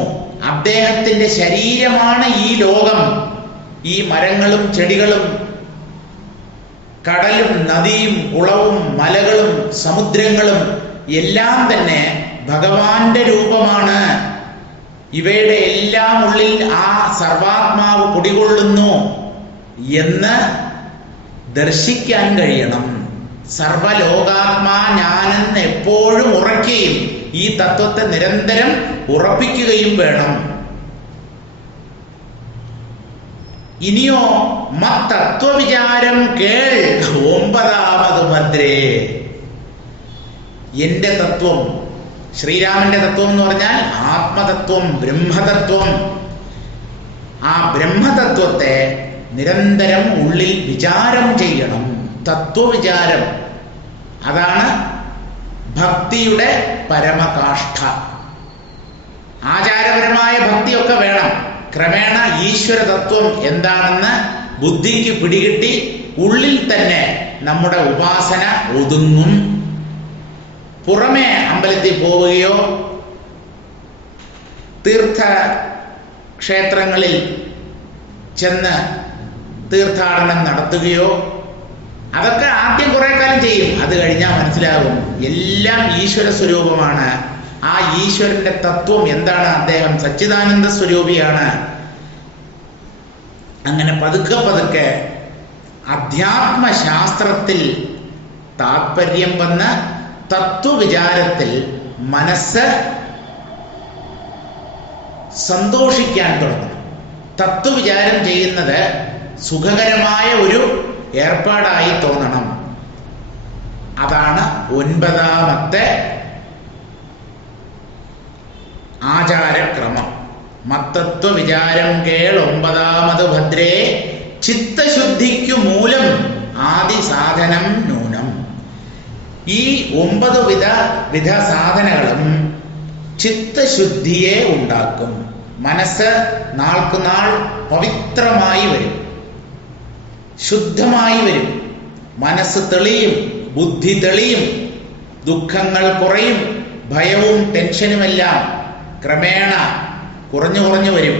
അദ്ദേഹത്തിൻ്റെ ശരീരമാണ് ഈ ലോകം. ഈ മരങ്ങളും ചെടികളും കടലും നദിയും കുളവും മലകളും സമുദ്രങ്ങളും എല്ലാം തന്നെ ഭഗവാന്റെ രൂപമാണ്. ഇവയുടെ എല്ലാം ഉള്ളിൽ ആ സർവാത്മാവ് കുടികൊള്ളുന്നു എന്ന് ദർശിക്കാൻ കഴിയണം. സർവലോകാത്മാ ഞാനെന്ന് എപ്പോഴും ഉറക്കുകയും ഈ തത്വത്തെ നിരന്തരം ഉറപ്പിക്കുകയും വേണം. ഇനിയോ മത്തത്വവിചാരം കേൾ ഒമ്പതാമത് ഭദ്രേ. എന്റെ തത്വം, ശ്രീരാമന്റെ തത്വം എന്ന് പറഞ്ഞാൽ ആത്മതത്വം, ബ്രഹ്മതത്വം. ആ ബ്രഹ്മതത്വത്തെ നിരന്തരം ഉള്ളിൽ വിചാരം ചെയ്യണം. തത്വവിചാരം, അതാണ് ഭക്തിയുടെ പരമകാഷ്ഠ. ആചാരപരമായ ഭക്തിയൊക്കെ വേണം. ക്രമേണ ഈശ്വര തത്വം എന്താണെന്ന് ബുദ്ധിക്ക് പിടികിട്ടി ഉള്ളിൽ തന്നെ നമ്മുടെ ഉപാസന ഒതുങ്ങും. പുറമെ അമ്പലത്തിൽ പോവുകയോ തീർത്ഥക്ഷേത്രങ്ങളിൽ ചെന്ന് തീർത്ഥാടനം നടത്തുകയോ അതൊക്കെ ആദ്യം കുറെ കാലം ചെയ്യും. അത് കഴിഞ്ഞാൽ മനസ്സിലാകും എല്ലാം ഈശ്വര സ്വരൂപമാണ്. ആ ഈശ്വരന്റെ തത്വം എന്താണ്? അദ്ദേഹം സച്ചിദാനന്ദ സ്വരൂപിയാണ്. അങ്ങനെ പതുക്കെ പതുക്കെ അധ്യാത്മശാസ്ത്രത്തിൽ താത്പര്യം വന്ന് തത്വവിചാരത്തിൽ മനസ്സ് സന്തോഷിക്കാൻ തുടങ്ങും. തത്വവിചാരം ചെയ്യുന്നത് സുഖകരമായ ഒരു ഏർപ്പാടായി തോന്നണം. അതാണ് ഒൻപതാമത്തെ ആചാരക്രമം. മത്തത്വ വിചാരം കേൾ ഒമ്പതാമത് ഭദ്രേ. ചിത്തശുദ്ധിക്കു മൂലം ആദി സാധനം നൂനം. ഈ 9 വിധ സാധനങ്ങളും ചിത്തശുദ്ധിയെ ഉണ്ടാക്കും. മനസ്സ് നാൾക്കുനാൾ പവിത്രമായി വരും, ശുദ്ധമായി വരും. മനസ്സ് തെളിയും, ബുദ്ധി തെളിയും, ദുഃഖങ്ങൾ കുറയും, ഭയവും ടെൻഷനുമെല്ലാം ക്രമേണ കുറഞ്ഞു കുറഞ്ഞു വരും.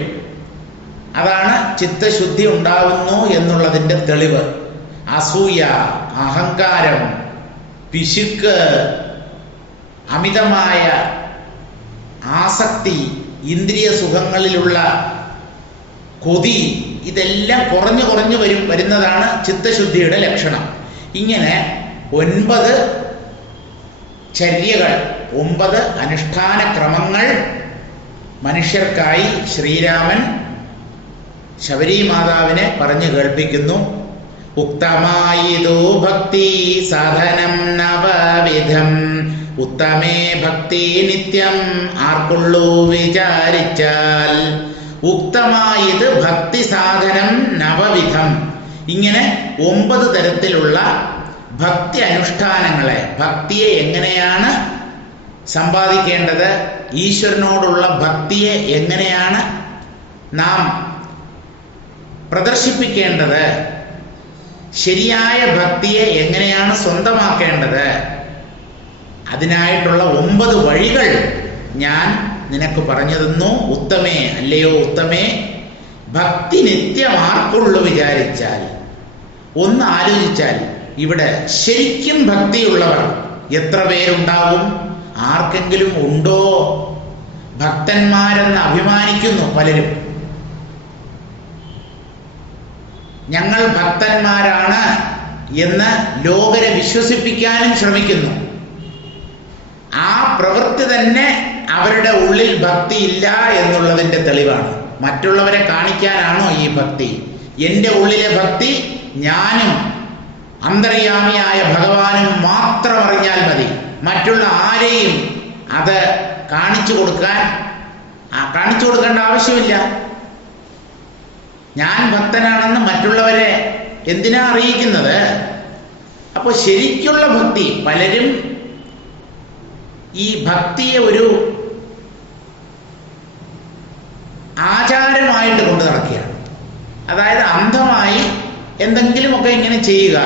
അതാണ് ചിത്തശുദ്ധി ഉണ്ടാകുന്നു എന്നുള്ളതിൻ്റെ തെളിവ്. അസൂയ, അഹങ്കാരം, പിശുക്ക്, അമിതമായ ആസക്തി, ഇന്ദ്രിയ സുഖങ്ങളിലുള്ള കൊതി, ഇതെല്ലാം കുറഞ്ഞു കുറഞ്ഞു വരുന്നതാണ് ചിത്തശുദ്ധിയുടെ ലക്ഷണം. ഇങ്ങനെ 9 ചര്യകൾ, 9 അനുഷ്ഠാന ക്രമങ്ങൾ മനുഷ്യർക്കായി ശ്രീരാമൻ ശബരി മാതാവിനെ പറഞ്ഞു കേൾപ്പിക്കുന്നു. ഉത്തമായിതു ഭക്തി സാധനം നവവിധം. ഉത്തമേ ഭക്തി നിത്യം ആർക്കുള്ളൂ വിചാരിച്ചാൽ. ഉക്തമായത് ഭക്തി സാധനം നവവിധം. ഇങ്ങനെ 9 തരത്തിലുള്ള ഭക്തി അനുഷ്ഠാനങ്ങളെ, ഭക്തിയെ എങ്ങനെയാണ് സമ്പാദിക്കേണ്ടത്, ഈശ്വരനോടുള്ള ഭക്തിയെ എങ്ങനെയാണ് നാം പ്രദർശിപ്പിക്കേണ്ടത്, ശരിയായ ഭക്തിയെ എങ്ങനെയാണ് സ്വന്തമാക്കേണ്ടത്, അതിനായിട്ടുള്ള 9 വഴികൾ ഞാൻ നിനക്ക് പറഞ്ഞു തന്നു. ഉത്തമേ, അല്ലയോ ഉത്തമേ, ഭക്തി നിത്യം ആർക്കുള്ളു വിചാരിച്ചാൽ. ഒന്ന് ആലോചിച്ചാൽ ഇവിടെ ശരിക്കും ഭക്തിയുള്ളവർ എത്ര പേരുണ്ടാവും? ആർക്കെങ്കിലും ഉണ്ടോ? ഭക്തന്മാരെന്ന് അഭിമാനിക്കുന്നു പലരും. ഞങ്ങൾ ഭക്തന്മാരാണ് എന്ന് ലോകരെ വിശ്വസിപ്പിക്കാനും ശ്രമിക്കുന്നു. ആ പ്രവൃത്തി തന്നെ അവരുടെ ഉള്ളിൽ ഭക്തി ഇല്ല എന്നുള്ളതിൻ്റെ തെളിവാണ്. മറ്റുള്ളവരെ കാണിക്കാനാണോ ഈ ഭക്തി? എൻ്റെ ഉള്ളിലെ ഭക്തി ഞാനും അന്തർയാമിയായ ഭഗവാനും മാത്രം അറിഞ്ഞാൽ മതി. മറ്റുള്ള ആരെയും അത് കാണിച്ചു കൊടുക്കേണ്ട ആവശ്യമില്ല. ഞാൻ ഭക്തനാണെന്ന് മറ്റുള്ളവരെ എന്തിനാ അറിയിക്കുന്നത്? അപ്പോൾ ശരിക്കുള്ള ഭക്തി, പലരും ഈ ഭക്തിയെ ഒരു ആചാരമായിട്ട് കൊണ്ട് നടക്കുകയാണ്. അതായത് അന്ധമായി എന്തെങ്കിലുമൊക്കെ ഇങ്ങനെ ചെയ്യുക,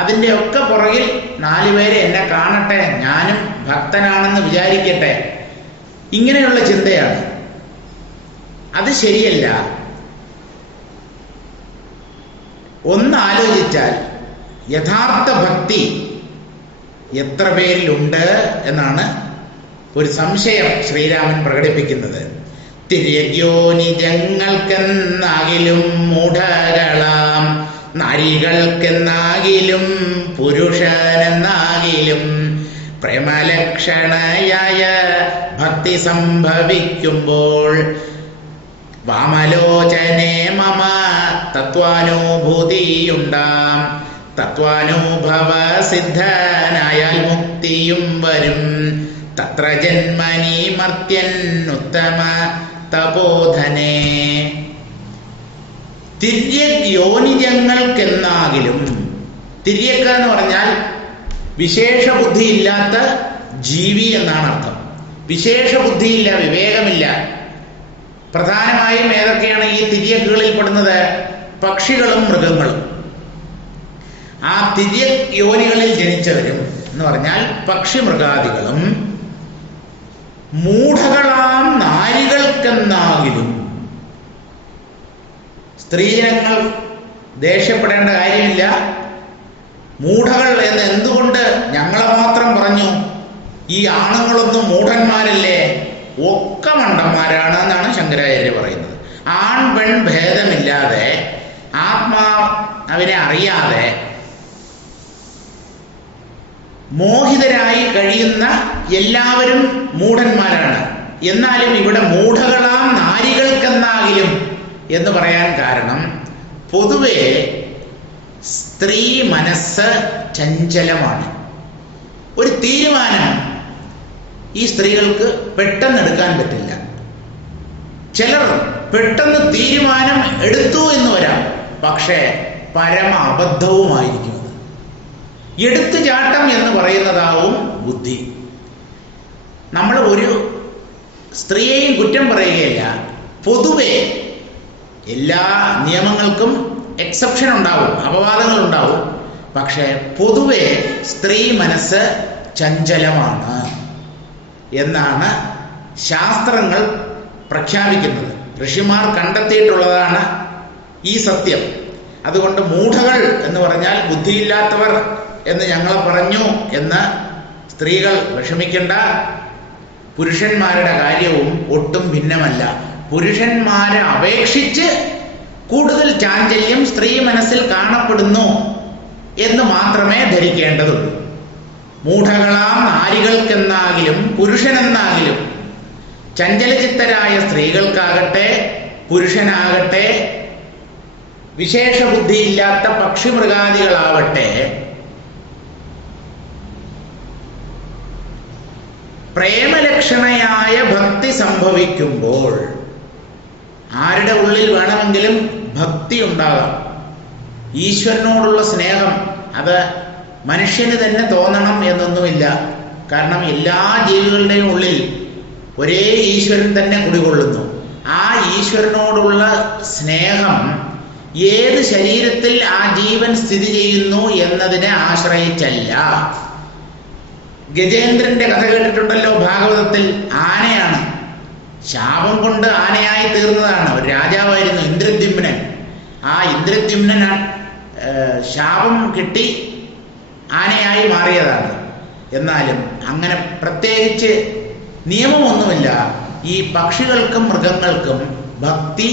അതിൻ്റെ ഒക്കെ പുറകിൽ 4 പേരെ എന്നെ കാണട്ടെ, ഞാനും ഭക്തനാണെന്ന് വിചാരിക്കട്ടെ. ഇങ്ങനെയുള്ള ചിന്തയാണ്. അത് ശരിയല്ല. ഒന്നാലോചിച്ചാൽ യഥാർത്ഥ ഭക്തി എത്ര പേരിലുണ്ട് എന്നാണ് ഒരു സംശയം ശ്രീരാമൻ പ്രകടിപ്പിക്കുന്നത്. തിര്യജ്യോനിജങ്ങൾക്കെന്നാകിലും മൂഢകളാം നാരികൾക്കെന്നാകിലും പുരുഷനെന്നാകിലും പ്രേമലക്ഷണയായ ഭക്തി സംഭവിക്കുമ്പോൾ വാമലോചനെ മമ തത്വാനുഭൂതിയുണ്ടാം. തത്വാനുഭവ സിദ്ധനായാൽ മുക്തിയും വരും. തത്ര ജന്മനി മർത്യൻ ഉത്തമ തപോധനേ. തിര്യക് യോനിജങ്ങൾക്കെന്നാകിലും, തിര്യക്ക് എന്ന് പറഞ്ഞാൽ വിശേഷ ബുദ്ധിയില്ലാത്ത ജീവി എന്നാണ് അർത്ഥം. വിശേഷ ബുദ്ധിയില്ല, വിവേകമില്ല. പ്രധാനമായും ഏതൊക്കെയാണ് ഈ തിര്യക്കുകളിൽ പെടുന്നത്? പക്ഷികളും മൃഗങ്ങളും. ആ തിര്യക് യോനികളിൽ ജനിച്ചവരും എന്ന് പറഞ്ഞാൽ പക്ഷി മൃഗാദികളും മൂഢകളാം നാരികൾക്കെന്നാകിലും. സ്ത്രീജനങ്ങൾ ദേഷ്യപ്പെടേണ്ട കാര്യമില്ല. മൂഢകൾ എന്ന് എന്തുകൊണ്ട് ഞങ്ങളെ മാത്രം പറഞ്ഞു? ഈ ആണുങ്ങളൊന്നും മൂഢന്മാരല്ലേ? ഒക്കെ മണ്ടന്മാരാണ് എന്നാണ് ശങ്കരാചാര്യ പറയുന്നത്. ആൺ പെൺ ഭേദമില്ലാതെ ആത്മാവിനെ അറിയാതെ മോഹിതരായി കഴിയുന്ന എല്ലാവരും മൂഢന്മാരാണ്. എന്നാലും ഇവിടെ മൂഢകളാം നാരികൾക്കെന്നാകിലും എന്ന് പറയാൻ കാരണം, പൊതുവെ സ്ത്രീ മനസ്സ് ചഞ്ചലമാണ്. ഒരു തീരുമാനം ഈ സ്ത്രീകൾക്ക് പെട്ടെന്ന് എടുക്കാൻ പറ്റില്ല. ചിലർ പെട്ടെന്ന് തീരുമാനം എടുത്തു എന്ന് വരാം, പക്ഷേ പരമ അബദ്ധവുമായിരിക്കും. എടുത്തുചാട്ടം എന്ന് പറയുന്നതാവും ബുദ്ധി. നമ്മൾ ഒരു സ്ത്രീയെയും കുറ്റം പറയുകയില്ല. പൊതുവെ എല്ലാ നിയമങ്ങൾക്കും എക്സെപ്ഷൻ ഉണ്ടാവും, അപവാദങ്ങൾ ഉണ്ടാവും. പക്ഷേ പൊതുവെ സ്ത്രീ മനസ്സ് ചഞ്ചലമാണ് എന്നാണ് ശാസ്ത്രങ്ങൾ പ്രഖ്യാപിക്കുന്നത്. ഋഷിമാർ കണ്ടെത്തിയിട്ടുള്ളതാണ് ഈ സത്യം. അതുകൊണ്ട് മൂഢകൾ എന്ന് പറഞ്ഞാൽ ബുദ്ധിയില്ലാത്തവർ എന്ന് ഞങ്ങൾ പറഞ്ഞു എന്ന് സ്ത്രീകൾ വിഷമിക്കേണ്ട. പുരുഷന്മാരുടെ കാര്യവും ഒട്ടും ഭിന്നമല്ല. പുരുഷന്മാരെ അപേക്ഷിച്ച് കൂടുതൽ ചാഞ്ചല്യം സ്ത്രീ മനസ്സിൽ കാണപ്പെടുന്നു എന്ന് മാത്രമേ ധരിക്കേണ്ടതുള്ളൂ. മൂഢകളാം നാരികൾക്കെന്നാകിലും പുരുഷനെന്നാകിലും, ചഞ്ചലചിത്തരായ സ്ത്രീകൾക്കാകട്ടെ പുരുഷനാകട്ടെ വിശേഷ ബുദ്ധിയില്ലാത്ത പക്ഷിമൃഗാദികളാവട്ടെ, പ്രേമലക്ഷണയായ ഭക്തി സംഭവിക്കുമ്പോൾ ആരുടെ ഉള്ളിൽ വേണമെങ്കിലും ഭക്തി ഉണ്ടാകാം. ഈശ്വരനോടുള്ള സ്നേഹം അത് മനുഷ്യന് തന്നെ തോന്നണം എന്നൊന്നുമില്ല. കാരണം എല്ലാ ജീവികളുടെയും ഉള്ളിൽ ഒരേ ഈശ്വരൻ തന്നെ കുടികൊള്ളുന്നു. ആ ഈശ്വരനോടുള്ള സ്നേഹം ഏത് ശരീരത്തിൽ ആ ജീവൻ സ്ഥിതി ചെയ്യുന്നു എന്നതിനെ ആശ്രയിച്ചല്ല. ഗജേന്ദ്രന്റെ കഥ കേട്ടിട്ടുണ്ടല്ലോ ഭാഗവതത്തിൽ. ആനയാണ്, ശാപം കൊണ്ട് ആനയായി തീർന്നതാണ്. ഒരു രാജാവായിരുന്നു ഇന്ദ്രദ്യുമ്നൻ. ആ ഇന്ദ്രദ്യുമ്നൻ ശാപം കിട്ടി ആനയായി മാറിയതാണ്. എന്നാലും അങ്ങനെ പ്രത്യേകിച്ച് നിയമമൊന്നുമില്ല. ഈ പക്ഷികൾക്കും മൃഗങ്ങൾക്കും ഭക്തി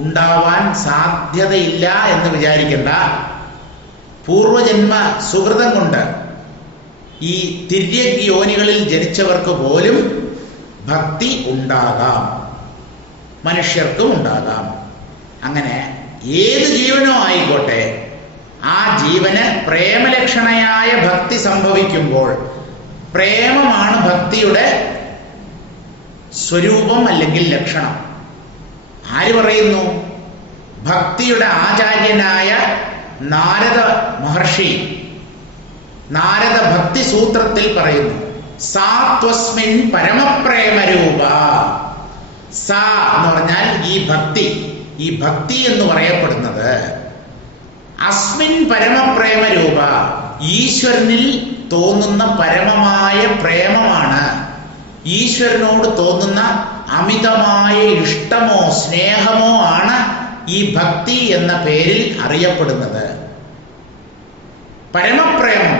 ഉണ്ടാവാൻ സാധ്യതയില്ല എന്ന് വിചാരിക്കേണ്ട. പൂർവജന്മ സുഹൃതം കൊണ്ട് ഈ തിര്യക് യോനികളിൽ ജനിച്ചവർക്ക് പോലും ഭക്തി ഉണ്ടാകാം, മനുഷ്യർക്കും ഉണ്ടാകാം. അങ്ങനെ ഏത് ജീവനോ ആയിക്കോട്ടെ, ആ ജീവന് പ്രേമലക്ഷണയായ ഭക്തി സംഭവിക്കുമ്പോൾ, പ്രേമമാണ് ഭക്തിയുടെ സ്വരൂപം അല്ലെങ്കിൽ ലക്ഷണം. ആര് പറയുന്നു? ഭക്തിയുടെ ആചാര്യനായ നാരദ മഹർഷി നാരദ ഭക്തി സൂത്രത്തിൽ പറയുന്നു, സാത്വസ്മിൻ പരമപ്രേമരൂപ. സ എന്ന് പറഞ്ഞാൽ ഈ ഭക്തി എന്ന് പറയപ്പെടുന്നത് അസ്മിൻ പരമപ്രേമരൂപ, ഈശ്വരനിൽ തോന്നുന്ന പരമമായ പ്രേമമാണ്, ഈശ്വരനോട് തോന്നുന്ന അമിതമായ ഇഷ്ടമോ സ്നേഹമോ ആണ് ഈ ഭക്തി എന്ന പേരിൽ അറിയപ്പെടുന്നത്. പരമപ്രേമം,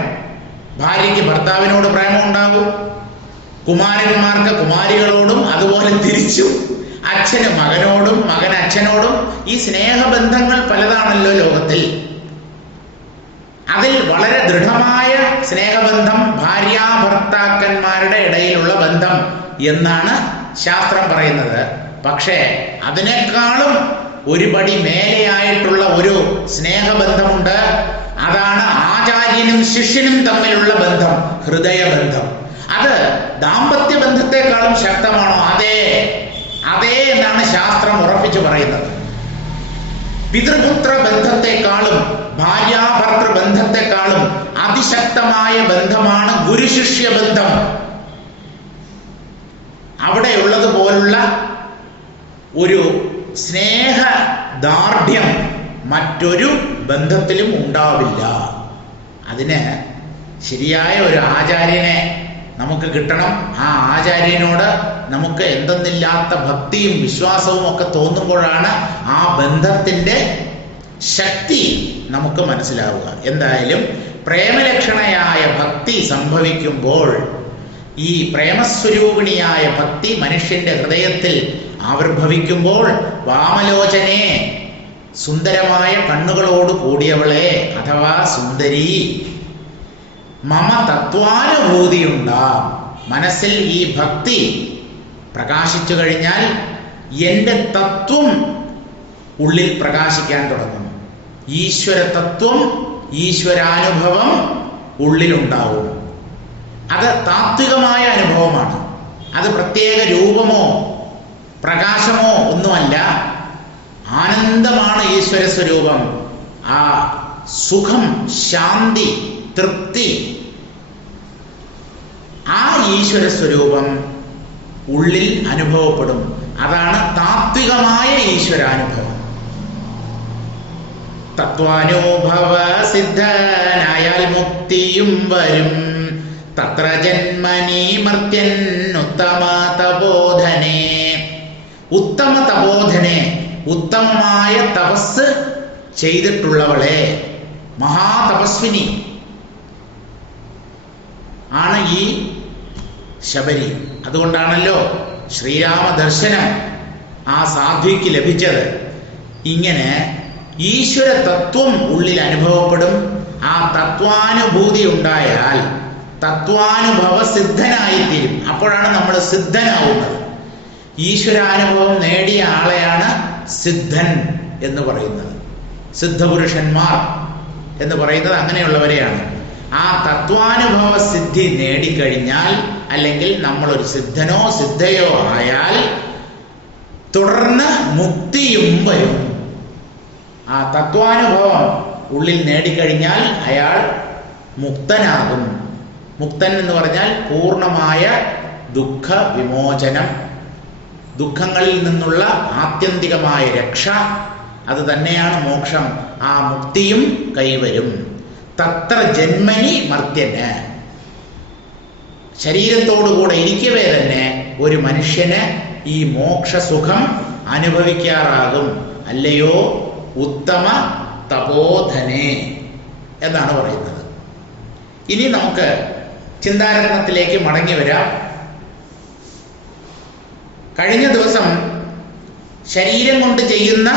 ഭാര്യയ്ക്ക് ഭർത്താവിനോട് പ്രേമം ഉണ്ടാകും, കുമാരന്മാർക്ക് കുമാരികളോടും, അതുപോലെ തിരിച്ചും അച്ഛന് മകനോടും മകൻ അച്ഛനോടും. ഈ സ്നേഹബന്ധങ്ങൾ പലതാണല്ലോ ലോകത്തിൽ. അതിൽ വളരെ ദൃഢമായ സ്നേഹബന്ധം ഭാര്യാഭർത്താക്കന്മാരുടെ ഇടയിലുള്ള ബന്ധം എന്നാണ് ശാസ്ത്രം പറയുന്നത്. പക്ഷേ അതിനേക്കാളും ഒരു പടി മേലെയായിട്ടുള്ള ഒരു സ്നേഹബന്ധമുണ്ട്. അതാണ് ആചാര്യനും ശിഷ്യനും തമ്മിലുള്ള ബന്ധം, ഹൃദയബന്ധം. അത് ദാമ്പത്യ ബന്ധത്തെക്കാളും ശക്തമാണോ? അതെ എന്നാണ് ശാസ്ത്രം ഉറപ്പിച്ചു പറയുന്നത്. പിതൃപുത്ര ബന്ധത്തെക്കാളും ഭാര്യാഭർത്തൃ ബന്ധത്തെക്കാളും അതിശക്തമായ ബന്ധമാണ് ഗുരുശിഷ്യ ബന്ധം. അവിടെയുള്ളതുപോലുള്ള ഒരു സ്നേഹ ദാർഢ്യം മറ്റൊരു ബന്ധത്തിലും ഉണ്ടാവില്ല. അതിന് ശരിയായ ഒരു ആചാര്യനെ നമുക്ക് കിട്ടണം. ആ ആചാര്യനോട് നമുക്ക് എന്തെന്നില്ലാത്ത ഭക്തിയും വിശ്വാസവും ഒക്കെ തോന്നുമ്പോഴാണ് ആ ബന്ധത്തിൻ്റെ ശക്തി നമുക്ക് മനസ്സിലാവുക. എന്തായാലും പ്രേമലക്ഷണയായ ഭക്തി സംഭവിക്കുമ്പോൾ, ഈ പ്രേമസ്വരൂപിണിയായ ഭക്തി മനുഷ്യന്റെ ഹൃദയത്തിൽ ആവിർഭവിക്കുമ്പോൾ, വാമലോചനെ, സുന്ദരമായ കണ്ണുകളോട് കൂടിയവളെ അഥവാ സുന്ദരി, മമ തത്വാനുഭൂതിയുണ്ടാം. മനസ്സിൽ ഈ ഭക്തി പ്രകാശിച്ചു കഴിഞ്ഞാൽ എൻ്റെ തത്വം ഉള്ളിൽ പ്രകാശിക്കാൻ തുടങ്ങും. ഈശ്വര തത്വം, ഈശ്വരാനുഭവം ഉള്ളിലുണ്ടാവും. അത് താത്വികമായ അനുഭവമാണ്. അത് പ്രത്യേക രൂപമോ പ്രകാശമോ ഒന്നുമല്ല. ആനന്ദമാണ് ഈശ്വര സ്വരൂപം. ആ സുഖം, ശാന്തി, തൃപ്തി, ആ ഈശ്വര സ്വരൂപം ഉള്ളിൽ അനുഭവപ്പെടും. അതാണ് താത്വികമായ ഈശ്വരാനുഭവം. തത്വാനുഭവ സിദ്ധനായാൽ മുക്തിയും വരും. തത്ര ജന്മനി മർത്യൻ ഉത്തമ തപോധനെ. ഉത്തമ തപോധനെ, ഉത്തമമായ തപസ് ചെയ്തിട്ടുള്ളവളെ, മഹാതപസ്വിനി ആണ് ഈ ശബരി. അതുകൊണ്ടാണല്ലോ ശ്രീരാമ ദർശനം ആ സാധ്വിക്ക് ലഭിച്ചത്. ഇങ്ങനെ ഈശ്വര തത്വം ഉള്ളിൽ അനുഭവപ്പെടും. ആ തത്വാനുഭൂതി ഉണ്ടായാൽ തത്വാനുഭവ സിദ്ധനായിത്തീരും. അപ്പോഴാണ് നമ്മൾ സിദ്ധനാവുന്നത്. ഈശ്വരാനുഭവം നേടിയ ആളെയാണ് സിദ്ധൻ എന്ന് പറയുന്നത്. സിദ്ധപുരുഷന്മാർ എന്ന് പറയുന്നത് അങ്ങനെയുള്ളവരെയാണ്. ആ തത്വാനുഭവ സിദ്ധി നേടിക്കഴിഞ്ഞാൽ, അല്ലെങ്കിൽ നമ്മളൊരു സിദ്ധനോ സിദ്ധയോ ആയാൽ, തുടർന്ന് മുക്തിയും വരും. ആ തത്വാനുഭവം ഉള്ളിൽ നേടിക്കഴിഞ്ഞാൽ അയാൾ മുക്തനാകും. മുക്തൻ എന്ന് പറഞ്ഞാൽ പൂർണ്ണമായ ദുഃഖ വിമോചനം, ദുഃഖങ്ങളിൽ നിന്നുള്ള ആത്യന്തികമായ രക്ഷ, അത് തന്നെയാണ് മോക്ഷം. ആ മുക്തിയും കൈവരും. തത്ര ജന്മനി മർത്യന്, ശരീരത്തോടുകൂടെ ഇരിക്കവേ തന്നെ ഒരു മനുഷ്യന് ഈ മോക്ഷസുഖം അനുഭവിക്കാറാകും. അല്ലയോ ഉത്തമ തപോധനെ എന്നാണ് പറയുന്നത്. ഇനി നമുക്ക് ചിന്താരത്നത്തിലേക്ക് മടങ്ങി വരാം. കഴിഞ്ഞ ദിവസം ശരീരം കൊണ്ട് ചെയ്യുന്ന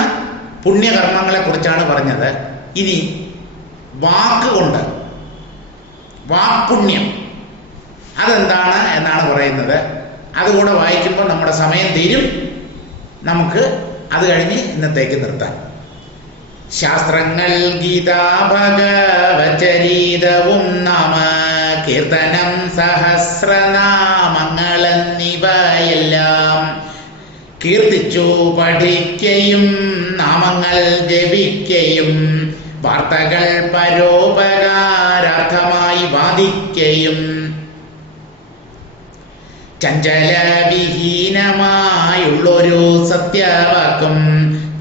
പുണ്യകർമ്മങ്ങളെ കുറിച്ചാണ് പറഞ്ഞത്. ഇനി വാക്കുകൊണ്ട്, വാക്പുണ്യം അതെന്താണ് എന്നാണ് പറയുന്നത്. അതുകൂടെ വായിക്കുമ്പോൾ നമ്മുടെ സമയം തീരും. നമുക്ക് അത് കഴിഞ്ഞ് ഇന്നത്തേക്ക് നിർത്താം. ശാസ്ത്രങ്ങൾ, ഗീതാ, ഭഗവചരീതവും നാമ കീർത്തനം, സഹസ്രനാമങ്ങൾ എന്നിവയെല്ലാം കീർത്തിച്ചു പഠിക്കുകയും നാമങ്ങൾ ജപിക്കുകയും വാർത്തകൾ പരോപകാരാർത്ഥമായി വാദിക്കുകയും ചഞ്ചലവിഹീനമായുള്ളൊരു സത്യവാക്കും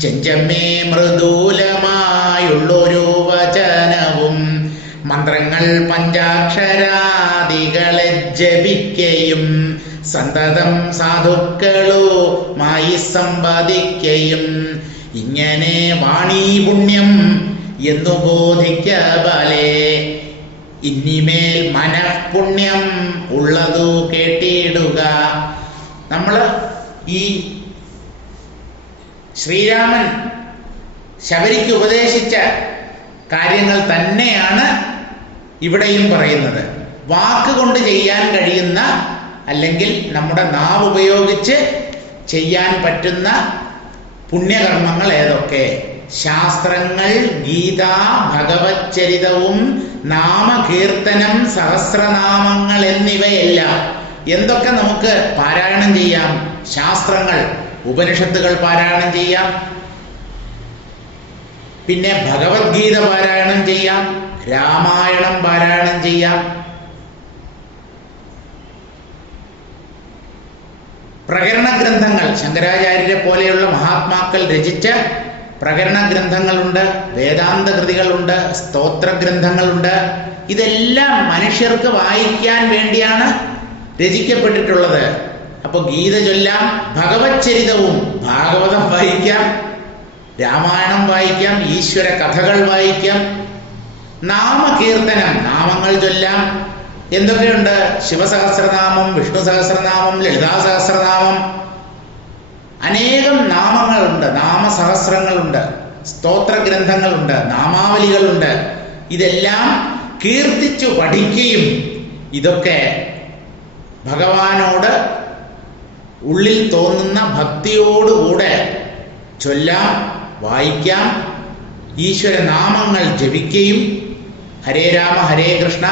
ചെഞ്ചമ്മേ മൃദൂലമായുള്ളൊരു വചനവും മന്ത്രങ്ങൾ പഞ്ചാക്ഷരാദികളെ ജപിക്കയും സന്തതം സാധുക്കളുമായി സമ്പാദിക്കയും ഇങ്ങനെ വാണീ പുണ്യം എന്നു ബോധിക്ക ബാലേ. ഇനിമേൽ മനഃപുണ്യം ഉള്ളതു കേട്ടിടുക. നമ്മൾ ഈ ശ്രീരാമൻ ശബരിക്ക് ഉപദേശിച്ച കാര്യങ്ങൾ തന്നെയാണ് ഇവിടെയും പറയുന്നത്. വാക്കുകൊണ്ട് ചെയ്യാൻ കഴിയുന്ന അല്ലെങ്കിൽ നമ്മുടെ നാവ് ഉപയോഗിച്ച് ചെയ്യാൻ പറ്റുന്ന പുണ്യകർമ്മങ്ങൾ ഏതൊക്കെ? ശാസ്ത്രങ്ങൾ, ഗീത, ഭഗവത് ചരിതവും നാമകീർത്തനം, സഹസ്രനാമങ്ങൾ എന്നിവയെല്ലാം. എന്തൊക്കെ നമുക്ക് പാരായണം ചെയ്യാം? ശാസ്ത്രങ്ങൾ, ഉപനിഷത്തുകൾ പാരായണം ചെയ്യാം. പിന്നെ ഭഗവത്ഗീത പാരായണം ചെയ്യാം, രാമായണം പാരായണം ചെയ്യാം. പ്രകരണ ഗ്രന്ഥങ്ങൾ, ശങ്കരാചാര്യരെ പോലെയുള്ള മഹാത്മാക്കൾ രചിച്ച പ്രകരണ ഗ്രന്ഥങ്ങളുണ്ട്, വേദാന്ത കൃതികളുണ്ട്, സ്തോത്ര ഗ്രന്ഥങ്ങളുണ്ട്. ഇതെല്ലാം മനുഷ്യർക്ക് വായിക്കാൻ വേണ്ടിയാണ് രചിക്കപ്പെട്ടിട്ടുള്ളത്. അപ്പോൾ ഗീത ചൊല്ലാം, ഭഗവത് ചരിതവും ഭാഗവതം വായിക്കാം, രാമായണം വായിക്കാം, ഈശ്വര കഥകൾ വായിക്കാം. നാമകീർത്തനം, നാമങ്ങൾ ചൊല്ലാം. എന്തൊക്കെയുണ്ട്? ശിവസഹസ്രനാമം, വിഷ്ണു സഹസ്രനാമം, ലളിതാ സഹസ്രനാമം, അനേകം നാമങ്ങളുണ്ട്, നാമസഹസ്രങ്ങളുണ്ട്, സ്തോത്ര ഗ്രന്ഥങ്ങളുണ്ട്, നാമാവലികളുണ്ട്. ഇതെല്ലാം കീർത്തിച്ചു പഠിക്കുകയും ഇതൊക്കെ ഭഗവാനോട് ഉള്ളിൽ തോന്നുന്ന ഭക്തിയോടുകൂടെ ചൊല്ലാം, വായിക്കാം. ഈശ്വര നാമങ്ങൾ ജപിക്കുകയും ഹരേ രാമ ഹരേ കൃഷ്ണ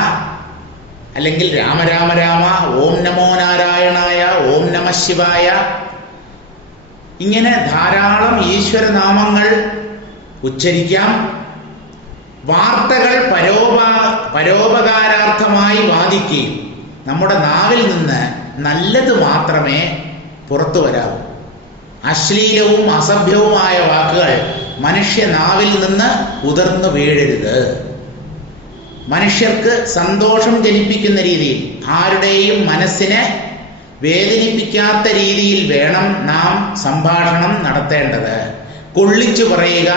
അല്ലെങ്കിൽ രാമ രാമ രാമ, ഓം നമോ നാരായണായ, ഓം നമ ശിവായ, ഇങ്ങനെ ധാരാളം ഈശ്വരനാമങ്ങൾ ഉച്ചരിക്കാം. വാർത്തകൾ പരോപകാരാർത്ഥമായി വാദിക്കുകയും നമ്മുടെ നാവിൽ നിന്ന് നല്ലത് മാത്രമേ പുറത്തു വരാവൂ. അശ്ലീലവും അസഭ്യവുമായ വാക്കുകൾ മനുഷ്യ നാവിൽ നിന്ന് ഉതിർന്നു വീഴരുത്. മനുഷ്യർക്ക് സന്തോഷം ജനിപ്പിക്കുന്ന രീതിയിൽ, ആരുടെയും മനസ്സിനെ വേദനിപ്പിക്കാത്ത രീതിയിൽ വേണം നാം സംഭാഷണം നടത്തേണ്ടത്. കൊള്ളിച്ചു പറയുക,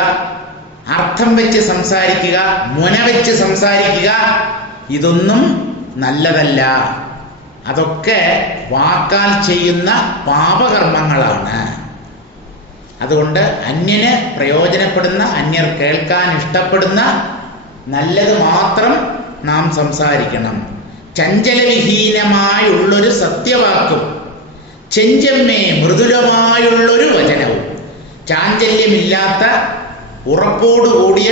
അർത്ഥം വെച്ച് സംസാരിക്കുക, മുന വെച്ച് സംസാരിക്കുക, ഇതൊന്നും നല്ലതല്ല. അതൊക്കെ വാക്കാൽ ചെയ്യുന്ന പാപകർമ്മങ്ങളാണ്. അതുകൊണ്ട് അന്യന് പ്രയോജനപ്പെടുന്ന, അന്യർ കേൾക്കാൻ ഇഷ്ടപ്പെടുന്ന നല്ലത് മാത്രം നാം സംസാരിക്കണം. ചഞ്ചലവിഹീനമായുള്ളൊരു സത്യവാക്കും ചെഞ്ചമ്മേ മൃദുലമായുള്ളൊരു വചനവും. ചാഞ്ചല്യമില്ലാത്ത ഉറപ്പോടുകൂടിയ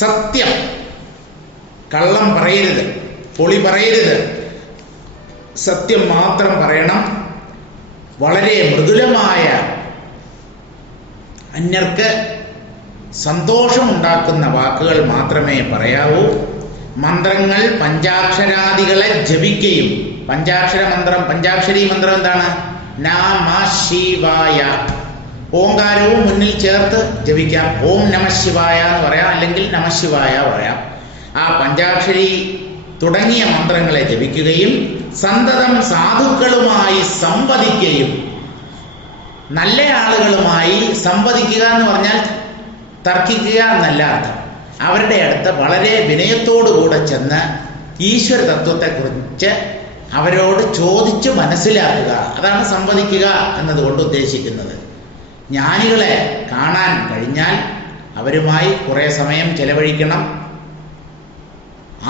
സത്യം, കള്ളം പറയരുത്, പൊളി പറയരുത്, സത്യം മാത്രം പറയണം. വളരെ മൃദുലമായ, അന്യർക്ക് സന്തോഷമുണ്ടാക്കുന്ന വാക്കുകൾ മാത്രമേ പറയാവൂ. മന്ത്രങ്ങൾ പഞ്ചാക്ഷരാദികളെ ജപിക്കുകയും, പഞ്ചാക്ഷര മന്ത്രം, പഞ്ചാക്ഷരി മന്ത്രം എന്താണ്? നമ ശിവായ. ഓംകാരവും മുന്നിൽ ചേർത്ത് ജപിക്കാം. ഓം നമ ശിവായ എന്ന് പറയാം, അല്ലെങ്കിൽ നമ ശിവായ പറയാം. ആ പഞ്ചാക്ഷരി തുടങ്ങിയ മന്ത്രങ്ങളെ ജപിക്കുകയും സന്തതം സാധുക്കളുമായി സംവദിക്കുകയും. നല്ല ആളുകളുമായി സംവദിക്കുക എന്ന് പറഞ്ഞാൽ തർക്കിക്കുക എന്നല്ല അർത്ഥം. അവരുടെ അടുത്ത് വളരെ വിനയത്തോടുകൂടെ ചെന്ന് ഈശ്വര തത്വത്തെക്കുറിച്ച് അവരോട് ചോദിച്ച് മനസ്സിലാക്കുക. അതാണ് സംവദിക്കുക എന്നതുകൊണ്ട് ഉദ്ദേശിക്കുന്നത്. ജ്ഞാനികളെ കാണാൻ കഴിഞ്ഞാൽ അവരുമായി കുറേ സമയം ചെലവഴിക്കണം.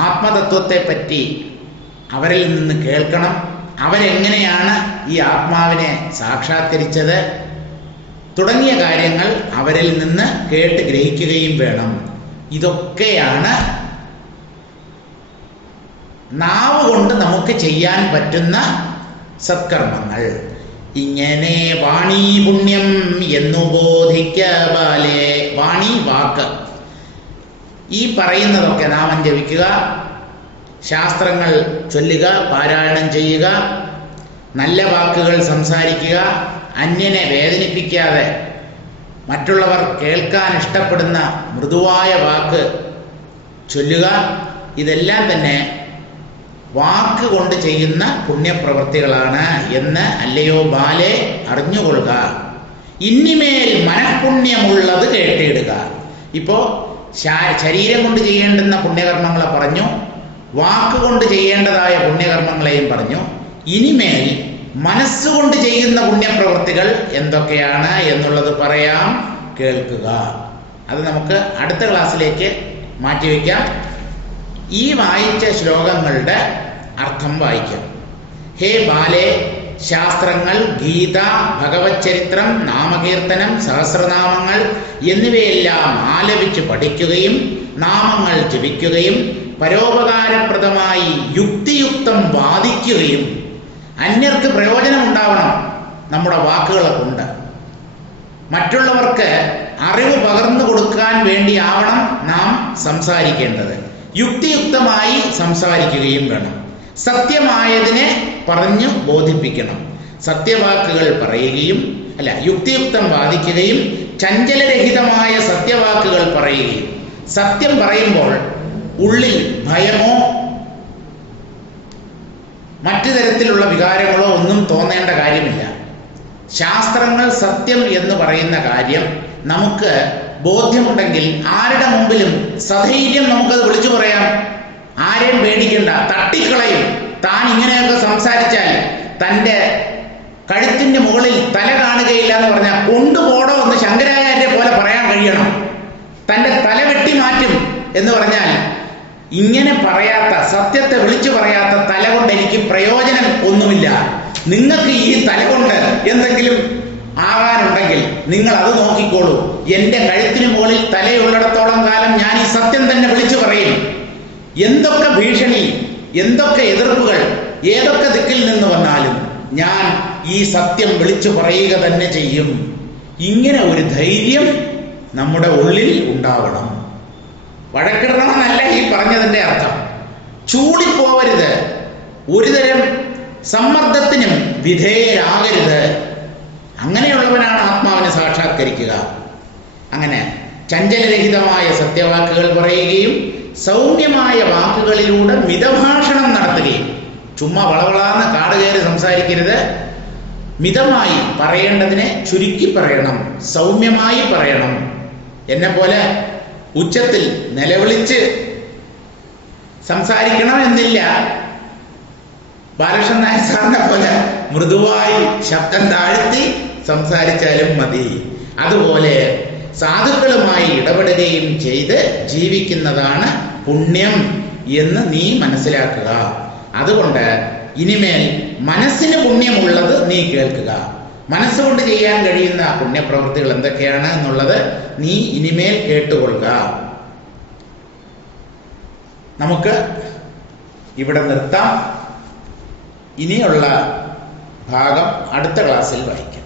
ആത്മതത്വത്തെപ്പറ്റി അവരിൽ നിന്ന് കേൾക്കണം. അവരെങ്ങനെയാണ് ഈ ആത്മാവിനെ സാക്ഷാത്കരിച്ചത് തുടങ്ങിയ കാര്യങ്ങൾ അവരിൽ നിന്ന് കേട്ട് ഗ്രഹിക്കുകയും വേണം. ഇതൊക്കെയാണ് നാവ് കൊണ്ട് നമുക്ക് ചെയ്യാൻ പറ്റുന്ന സത്കർമ്മങ്ങൾ. ഇങ്ങനെ വാണീ പുണ്യം എന്നു ബോധിക്ക ബാലേ. വാണി, വാക്ക്. ഈ പറയുന്നതൊക്കെ നാമം ജപിക്കുക, ശാസ്ത്രങ്ങൾ ചൊല്ലുക, പാരായണം ചെയ്യുക, നല്ല വാക്കുകൾ സംസാരിക്കുക, അന്യനെ വേദനിപ്പിക്കാതെ മറ്റുള്ളവർ കേൾക്കാൻ ഇഷ്ടപ്പെടുന്ന മൃദുവായ വാക്ക് ചൊല്ലുക, ഇതെല്ലാം തന്നെ വാക്കുകൊണ്ട് ചെയ്യുന്ന പുണ്യപ്രവൃത്തികളാണ് എന്ന് അല്ലയോ ബാലെ അറിഞ്ഞുകൊള്ളുക. ഇനിമേൽ മനഃപുണ്യമുള്ളത് കേട്ടിടുക. ഇപ്പോൾ ശരീരം കൊണ്ട് ചെയ്യേണ്ടുന്ന പുണ്യകർമ്മങ്ങളെ പറഞ്ഞു, വാക്കുകൊണ്ട് ചെയ്യേണ്ടതായ പുണ്യകർമ്മങ്ങളെയും പറഞ്ഞു. ഇനിമേൽ മനസ്സുകൊണ്ട് ചെയ്യുന്ന പുണ്യപ്രവൃത്തികൾ എന്തൊക്കെയാണ് എന്നുള്ളത് പറയാം, കേൾക്കുക. അത് നമുക്ക് അടുത്ത ക്ലാസ്സിലേക്ക് മാറ്റിവെക്കാം. ഈ വായിച്ച ശ്ലോകങ്ങളുടെ അർത്ഥം വായിക്കാം. ഹേ ബാലെ, ശാസ്ത്രങ്ങൾ, ഗീത, ഭഗവത് ചരിത്രം, നാമകീർത്തനം, സഹസ്രനാമങ്ങൾ എന്നിവയെല്ലാം ആലപിച്ച് പഠിക്കുകയും നാമങ്ങൾ ജപിക്കുകയും പരോപകാരപ്രദമായി യുക്തിയുക്തം വാദിക്കുകയും, അന്യർക്ക് പ്രയോജനം ഉണ്ടാവണം നമ്മുടെ വാക്കുകളെ കൊണ്ട്, മറ്റുള്ളവർക്ക് അറിവ് പകർന്നു കൊടുക്കാൻ വേണ്ടിയാവണം നാം സംസാരിക്കേണ്ടത്. യുക്തിയുക്തമായി സംസാരിക്കുകയും വേണം. സത്യമായതിനെ പറഞ്ഞു ബോധിപ്പിക്കണം. സത്യവാക്കുകൾ പറയുകയും യുക്തിയുക്തം വാദിക്കുകയും ചഞ്ചലരഹിതമായ സത്യവാക്കുകൾ പറയുകയും. സത്യം പറയുമ്പോൾ ഉള്ളിൽ ഭയമോ മറ്റു തരത്തിലുള്ള വികാരങ്ങളോ ഒന്നും തോന്നേണ്ട കാര്യമില്ല. ശാസ്ത്രങ്ങൾ സത്യം എന്ന് പറയുന്ന കാര്യം നമുക്ക് ബോധ്യമുണ്ടെങ്കിൽ ആരുടെ മുമ്പിലും സധൈര്യം നമുക്കത് വിളിച്ചു പറയാം. ആരെയും പേടിക്കണ്ട, തട്ടിക്കളയും. താൻ ഇങ്ങനെയൊക്കെ സംസാരിച്ചാൽ തൻ്റെ കഴുത്തിൻ്റെ മുകളിൽ തല കാണുകയില്ല എന്ന് പറഞ്ഞാൽ കൊണ്ടുപോടോ എന്ന് ശങ്കരാചാര്യെ പോലെ പറയാൻ കഴിയണം. തൻ്റെ തല വെട്ടി മാറ്റും എന്ന് പറഞ്ഞാൽ ഇങ്ങനെ പറയാത്ത, സത്യത്തെ വിളിച്ചു പറയാത്ത തല കൊണ്ട് എനിക്ക് പ്രയോജനം ഒന്നുമില്ല. നിങ്ങൾക്ക് ഈ തല കൊണ്ട് എന്തെങ്കിലും ആകാനുണ്ടെങ്കിൽ നിങ്ങൾ അത് നോക്കിക്കോളൂ. എൻ്റെ കഴുത്തിന് മുകളിൽ തലയുള്ളിടത്തോളം കാലം ഞാൻ ഈ സത്യം തന്നെ വിളിച്ചു പറയും. എന്തൊക്കെ ഭീഷണി, എന്തൊക്കെ എതിർപ്പുകൾ ഏതൊക്കെ ദിക്കിൽ നിന്ന് വന്നാലും ഞാൻ ഈ സത്യം വിളിച്ചു പറയുക തന്നെ ചെയ്യും. ഇങ്ങനെ ഒരു ധൈര്യം നമ്മുടെ ഉള്ളിൽ ഉണ്ടാവണം. വഴക്കിടണമെന്നല്ല ഈ പറഞ്ഞതിൻ്റെ അർത്ഥം. ചൂളിപ്പോവരുത്, ഒരുതരം സമ്മർദ്ദത്തിനും വിധേയരാകരുത്. അങ്ങനെയുള്ളവനാണ് ആത്മാവിനെ സാക്ഷാത്കരിക്കുക. അങ്ങനെ ചഞ്ചലരഹിതമായ സത്യവാക്കുകൾ പറയുകയും സൗമ്യമായ വാക്കുകളിലൂടെ മിതഭാഷണം നടത്തുകയും. ചുമ്മാ വളവളാന്ന് കാട് കയറി സംസാരിക്കരുത്. മിതമായി പറയേണ്ടതിനെ ചുരുക്കി പറയണം, സൗമ്യമായി പറയണം. എന്നെ പോലെ ഉച്ചത്തിൽ നിലവിളിച്ച് സംസാരിക്കണം എന്നില്ല. ബാലകൃഷ്ണൻ നായർ സാറിനെ പോലെ മൃദുവായി ശബ്ദം താഴ്ത്തി സംസാരിച്ചാലും മതി. അതുപോലെ സാധുക്കളുമായി ഇടപെടുകയും ചെയ്ത് ജീവിക്കുന്നതാണ് പുണ്യം എന്ന് നീ മനസ്സിലാക്കുക. അതുകൊണ്ട് ഇനിമേൽ മനസ്സിന് പുണ്യമുള്ളത് നീ കേൾക്കുക. മനസ്സുകൊണ്ട് ചെയ്യാൻ കഴിയുന്ന പുണ്യപ്രവൃത്തികൾ എന്തൊക്കെയാണ് എന്നുള്ളത് നീ ഇനിമേൽ കേട്ടുകൊള്ളുക. നമുക്ക് ഇവിടെ നിർത്താം. ഇനിയുള്ള ഭാഗം അടുത്ത ക്ലാസ്സിൽ വായിക്കാം.